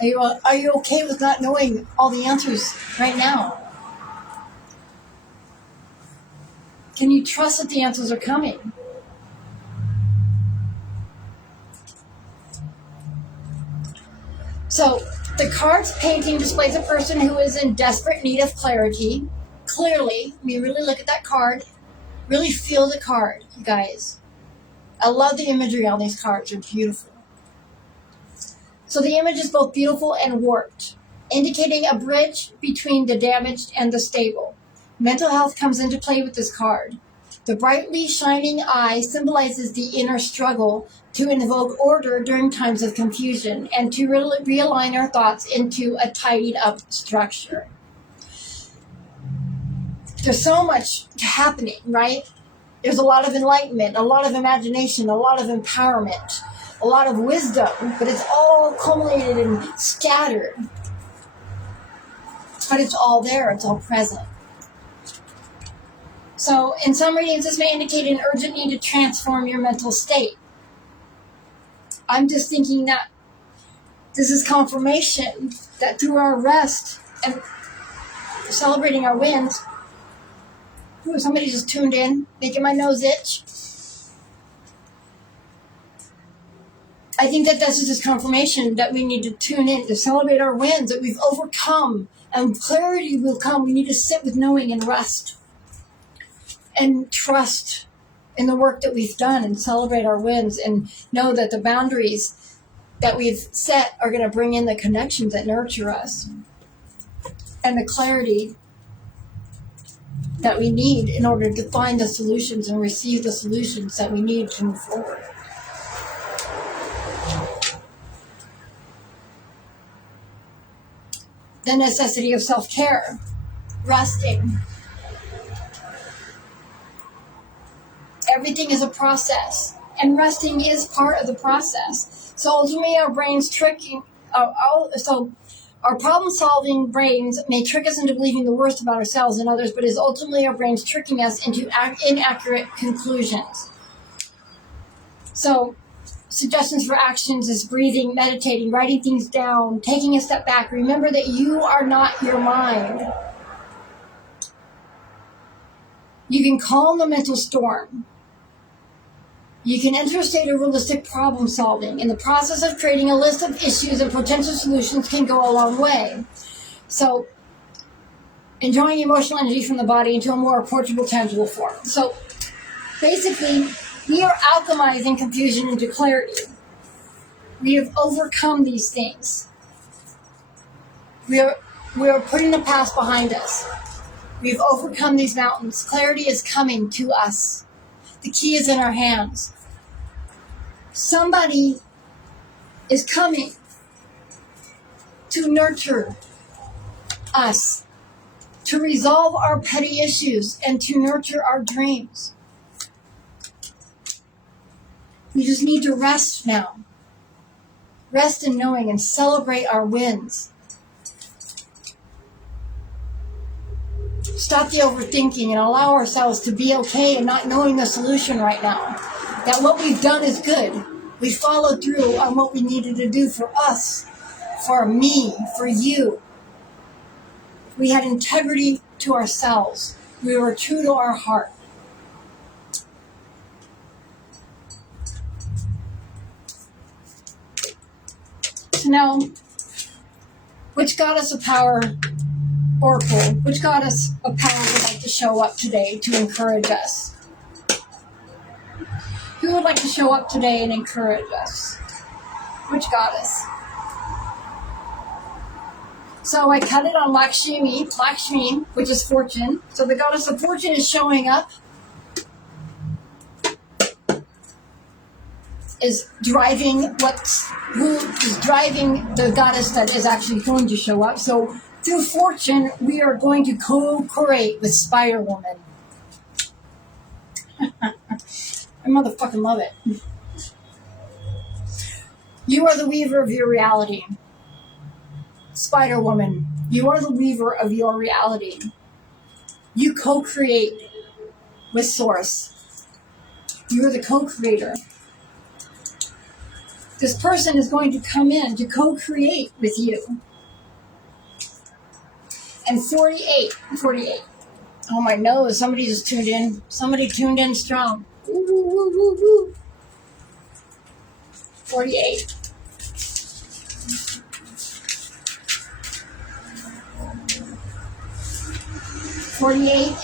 Are you okay with not knowing all the answers right now? Can you trust that the answers are coming? So, the card's painting displays a person who is in desperate need of clarity. Clearly, when you really look at that card, really feel the card, you guys. I love the imagery on these cards. They're beautiful. So the image is both beautiful and warped, indicating a bridge between the damaged and the stable. Mental health comes into play with this card. The brightly shining eye symbolizes the inner struggle to invoke order during times of confusion and to realign our thoughts into a tidied up structure. There's so much happening, right? There's a lot of enlightenment, a lot of imagination, a lot of empowerment, a lot of wisdom, but it's all culminated and scattered. But it's all there, it's all present. So in some readings, this may indicate an urgent need to transform your mental state. I'm just thinking that this is confirmation that through our rest and celebrating our wins. Ooh, somebody just tuned in, making my nose itch. I think that this is just confirmation that we need to tune in to celebrate our wins, that we've overcome, and clarity will come. We need to sit with knowing and rest and trust in the work that we've done and celebrate our wins and know that the boundaries that we've set are going to bring in the connections that nurture us and the clarity that we need in order to find the solutions and receive the solutions that we need to move forward. The necessity of self-care, resting. Everything is a process, and resting is part of the process. So ultimately, our brains our problem-solving brains may trick us into believing the worst about ourselves and others, but is ultimately our brains tricking us into inaccurate conclusions. So suggestions for actions is breathing, meditating, writing things down, taking a step back. Remember that you are not your mind. You can calm the mental storm. You can enter a state of realistic problem solving. In the process of creating a list of issues and potential solutions can go a long way. So, enjoying emotional energy from the body into a more approachable, tangible form. So, basically, we are alchemizing confusion into clarity. We have overcome these things. We are putting the past behind us. We've overcome these mountains. Clarity is coming to us. The key is in our hands. Somebody is coming to nurture us, to resolve our petty issues, and to nurture our dreams. We just need to rest now. Rest in knowing and celebrate our wins. Stop the overthinking and allow ourselves to be okay and not knowing the solution right now. That what we've done is good. We followed through on what we needed to do for us, for me, for you. We had integrity to ourselves. We were true to our heart. So now, which goddess of power oracle, which goddess of power would like to show up today to encourage us? Who would like to show up today and encourage us? Which goddess? So I cut it on Lakshmi, which is fortune. So the goddess of fortune is showing up, is driving who is driving the goddess that is actually going to show up. So through fortune, we are going to co-create with Spider Woman. I motherfucking love it. You are the weaver of your reality. Spider Woman, you are the weaver of your reality. You co-create with Source. You are the co-creator. This person is going to come in to co-create with you. And 48. Oh, my nose. Somebody just tuned in. Somebody tuned in strong. Woo, woo, woo, woo, woo. 48.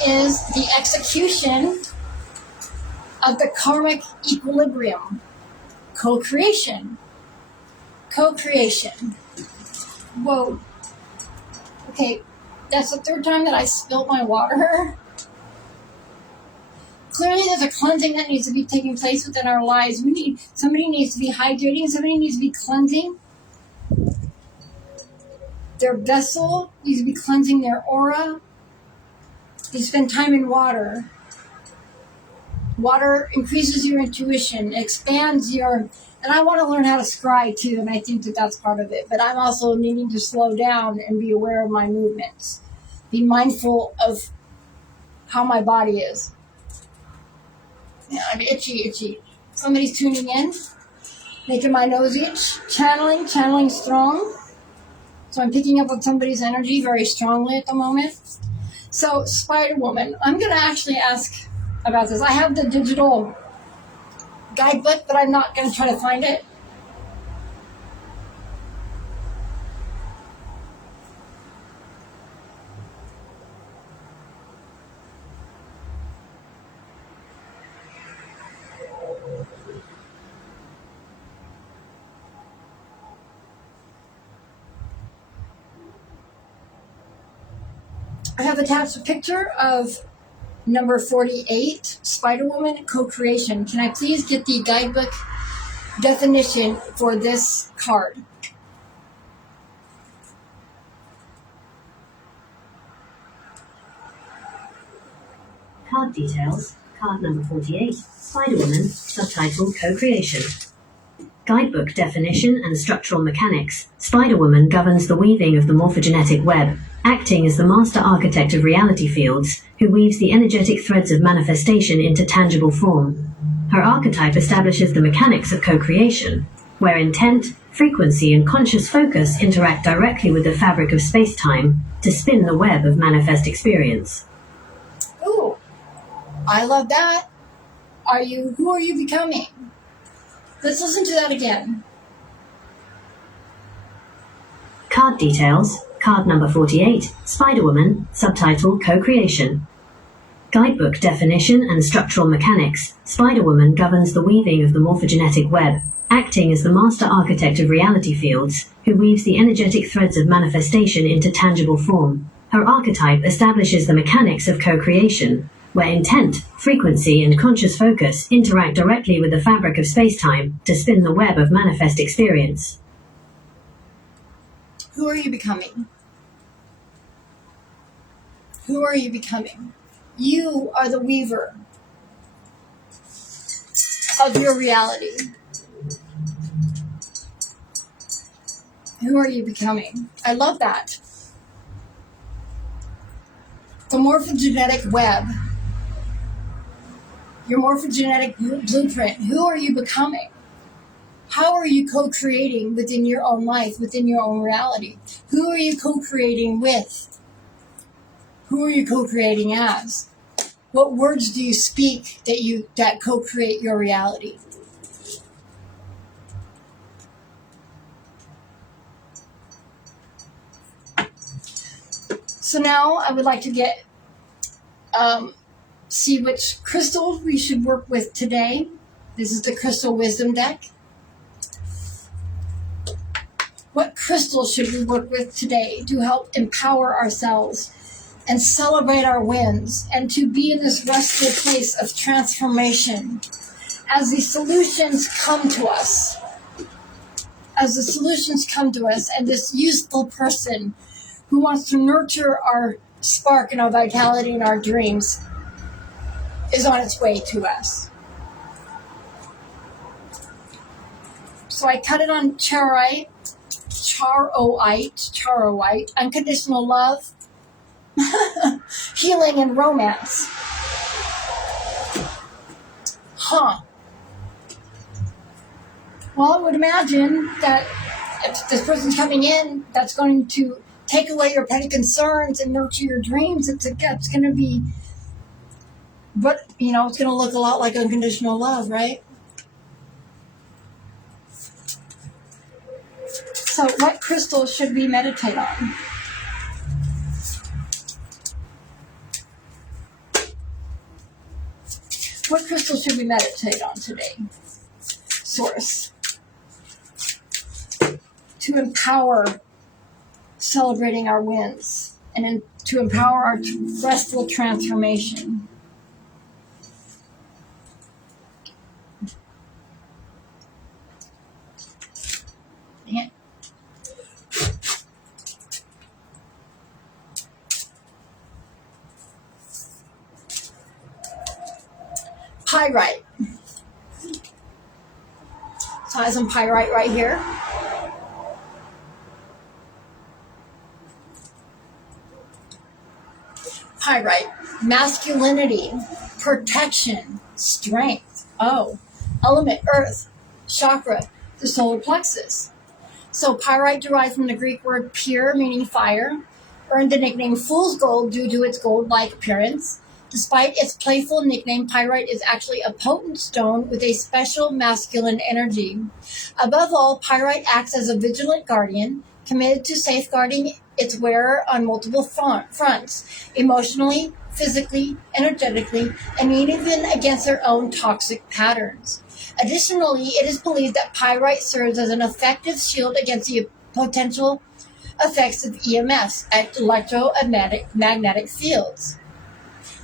is the execution of the karmic equilibrium. Co-creation. Co-creation. Whoa. Okay, that's the third time that I spilled my water. Clearly there's a cleansing that needs to be taking place within our lives. Somebody needs to be hydrating, somebody needs to be cleansing. Their vessel needs to be cleansing their aura. You spend time in water. Water increases your intuition, expands your... And I want to learn how to scry too, and I think that that's part of it. But I'm also needing to slow down and be aware of my movements. Be mindful of how my body is. Yeah, I'm itchy. Somebody's tuning in, making my nose itch. Channeling strong. So I'm picking up on somebody's energy very strongly at the moment. So, Spider Woman, I'm going to actually ask about this. I have the digital guidebook, but I'm not going to try to find it. I have attached a picture of number 48, Spider Woman Co-Creation. Can I please get the guidebook definition for this card? Card details. Card number 48, Spider Woman, subtitle Co-Creation. Guidebook definition and structural mechanics. Spider Woman governs the weaving of the morphogenetic web, acting as the master architect of reality fields, who weaves the energetic threads of manifestation into tangible form. Her archetype establishes the mechanics of co-creation, where intent, frequency, and conscious focus interact directly with the fabric of space-time to spin the web of manifest experience. Ooh, I love that. Who are you becoming? Let's listen to that again. Card details. Card number 48, Spider-Woman, subtitle Co-Creation. Guidebook definition and structural mechanics. Spider-Woman governs the weaving of the morphogenetic web, acting as the master architect of reality fields, who weaves the energetic threads of manifestation into tangible form. Her archetype establishes the mechanics of co-creation, where intent, frequency, and conscious focus interact directly with the fabric of space-time to spin the web of manifest experience. Who are you becoming? Who are you becoming? You are the weaver of your reality. Who are you becoming? I love that. The morphogenetic web. Your morphogenetic blueprint. Who are you becoming? How are you co-creating within your own life, within your own reality? Who are you co-creating with? Who are you co-creating as? What words do you speak that co-create your reality? So now I would like to see which crystal we should work with today. This is the Crystal Wisdom deck. What crystal should we work with today to help empower ourselves and celebrate our wins and to be in this restful place of transformation as the solutions come to us? As the solutions come to us and this youthful person who wants to nurture our spark and our vitality and our dreams is on its way to us. So I cut it on charoite, unconditional love, healing and romance. Well, I would imagine that if this person's coming in, that's going to take away your petty concerns and nurture your dreams. It's going to be, but it's going to look a lot like unconditional love, right? So what crystal should we meditate on? What crystal should we meditate on today? Source. To empower celebrating our wins and to empower our restful transformation. Yeah. Pyrite. So I have some pyrite right here. Pyrite. Masculinity, protection, strength. Oh, element earth, chakra, the solar plexus. So pyrite derived from the Greek word pure, meaning fire, earned the nickname fool's gold due to its gold-like appearance. Despite its playful nickname, pyrite is actually a potent stone with a special masculine energy. Above all, pyrite acts as a vigilant guardian, committed to safeguarding its wearer on multiple fronts, emotionally, physically, energetically, and even against their own toxic patterns. Additionally, it is believed that pyrite serves as an effective shield against the potential effects of EMFs, electromagnetic fields.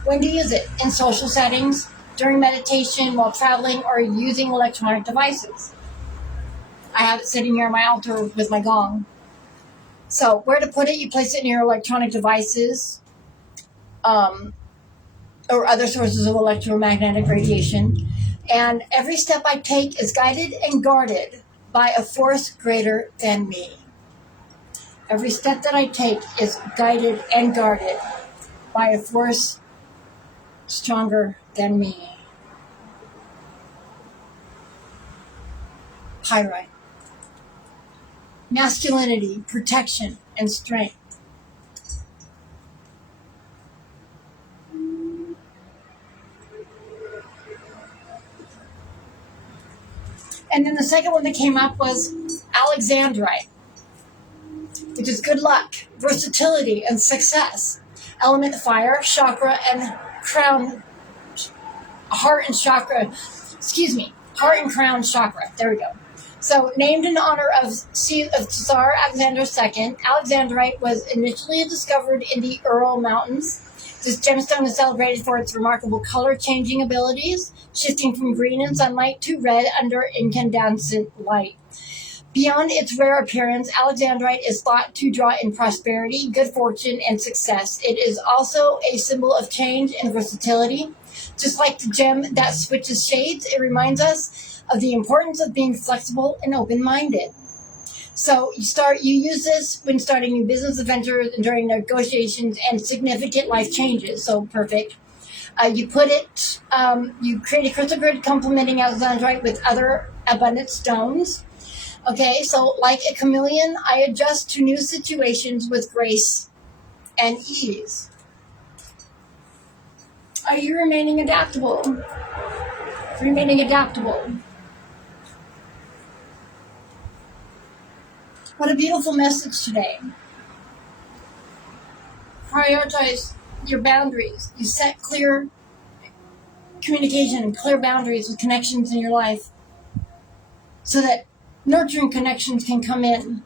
When to use it? In social settings, during meditation, while traveling, or using electronic devices. I have it sitting here on my altar with my gong. So where to put it? You place it in your electronic devices or other sources of electromagnetic radiation. And every step I take is guided and guarded by a force greater than me. Every step that I take is guided and guarded by a force stronger than me. Pyrite. Masculinity, protection, and strength. And then the second one that came up was alexandrite, which is good luck, versatility, and success. Element fire, chakra, and crown, heart and crown chakra. There we go. So, named in honor of Tsar Alexander II, alexandrite was initially discovered in the Ural Mountains. This gemstone is celebrated for its remarkable color-changing abilities, shifting from green in sunlight to red under incandescent light. Beyond its rare appearance, alexandrite is thought to draw in prosperity, good fortune, and success. It is also a symbol of change and versatility. Just like the gem that switches shades, it reminds us of the importance of being flexible and open-minded. So you use this when starting new business adventures and during negotiations and significant life changes. So perfect. You create a crystal grid complementing alexandrite with other abundant stones. Okay, so like a chameleon, I adjust to new situations with grace and ease. Are you remaining adaptable? Remaining adaptable. What a beautiful message today. Prioritize your boundaries. You set clear communication and clear boundaries with connections in your life so that nurturing connections can come in.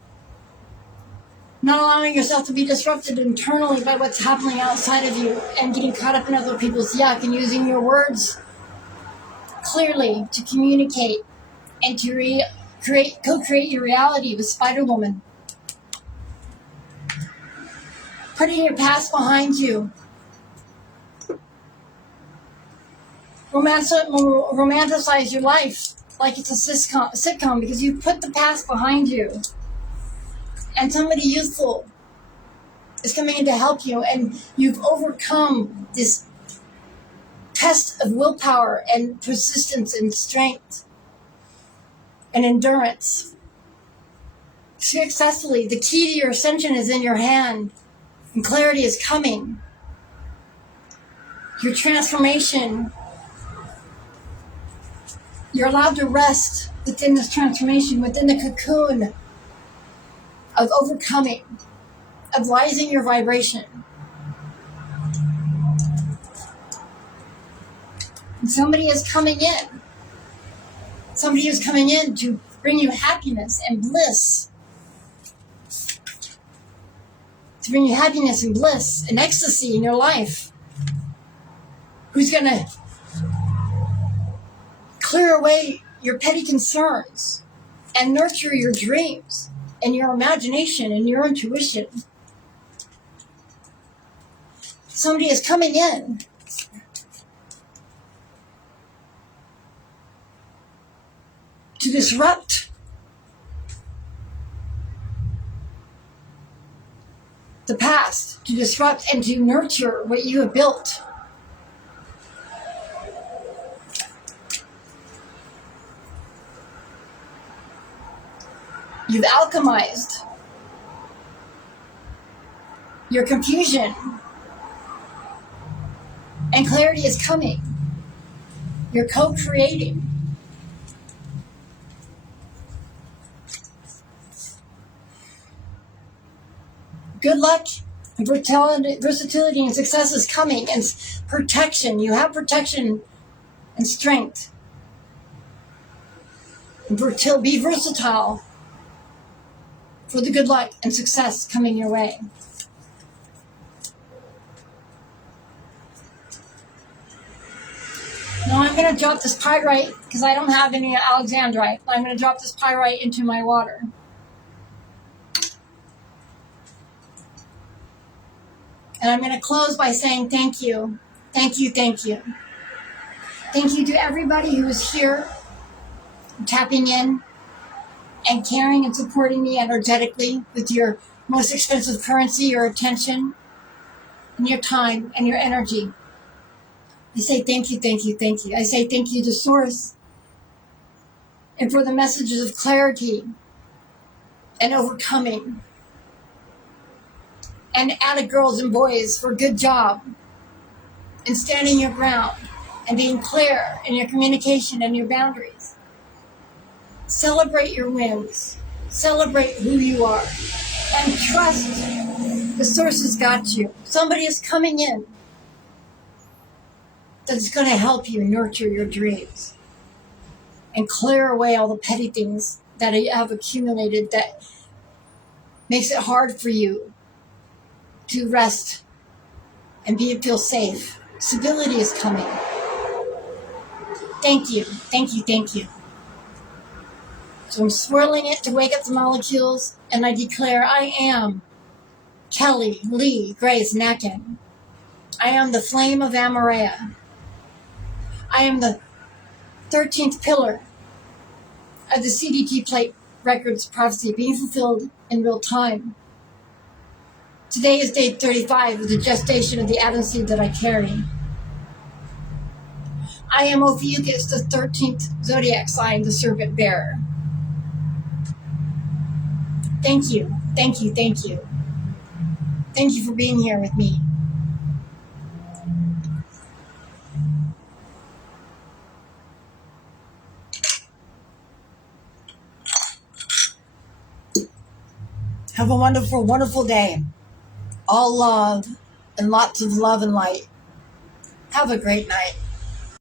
Not allowing yourself to be disrupted internally by what's happening outside of you and getting caught up in other people's yuck, and using your words clearly to communicate and to co-create your reality with Spider Woman. Putting your past behind you. Romanticize your life like it's a sitcom because you put the past behind you. And somebody youthful is coming in to help you, and you've overcome this test of willpower and persistence and strength and endurance. Successfully, the key to your ascension is in your hand, and clarity is coming. Your transformation, you're allowed to rest within this transformation, within the cocoon of overcoming, of rising your vibration. And somebody is coming in. Somebody is coming in to bring you happiness and bliss. To bring you happiness and bliss and ecstasy in your life. Who's going to clear away your petty concerns and nurture your dreams and your imagination and your intuition. Somebody is coming in to disrupt the past, to disrupt and to nurture what you have built. You've alchemized your confusion, and clarity is coming. You're co-creating. Good luck, versatility, and success is coming, and protection. You have protection and strength. Be versatile for the good luck and success coming your way. Now I'm going to drop this pyrite, because I don't have any alexandrite. I'm going to drop this pyrite into my water. And I'm going to close by saying thank you. Thank you, thank you. Thank you to everybody who is here, tapping in, and caring and supporting me energetically with your most expensive currency, your attention, and your time, and your energy. I say thank you, thank you, thank you. I say thank you to Source, and for the messages of clarity and overcoming. And added girls and boys for a good job in standing your ground and being clear in your communication and your boundaries. Celebrate your wins. Celebrate who you are. And trust the Source has got you. Somebody is coming in that's going to help you nurture your dreams and clear away all the petty things that you have accumulated that makes it hard for you to rest and feel safe. Stability is coming. Thank you, thank you, thank you. So I'm swirling it to wake up the molecules, and I declare I am Kelly Lee Grace Nacken. I am the flame of Amarea. I am the 13th pillar of the CDT Plate Records prophecy being fulfilled in real time. Today is day 35 of the gestation of the Adam seed that I carry. I am Ophiuchus, the 13th zodiac sign, the serpent bearer. Thank you, thank you, thank you. Thank you for being here with me. Have a wonderful, wonderful day. All love and lots of love and light. Have a great night.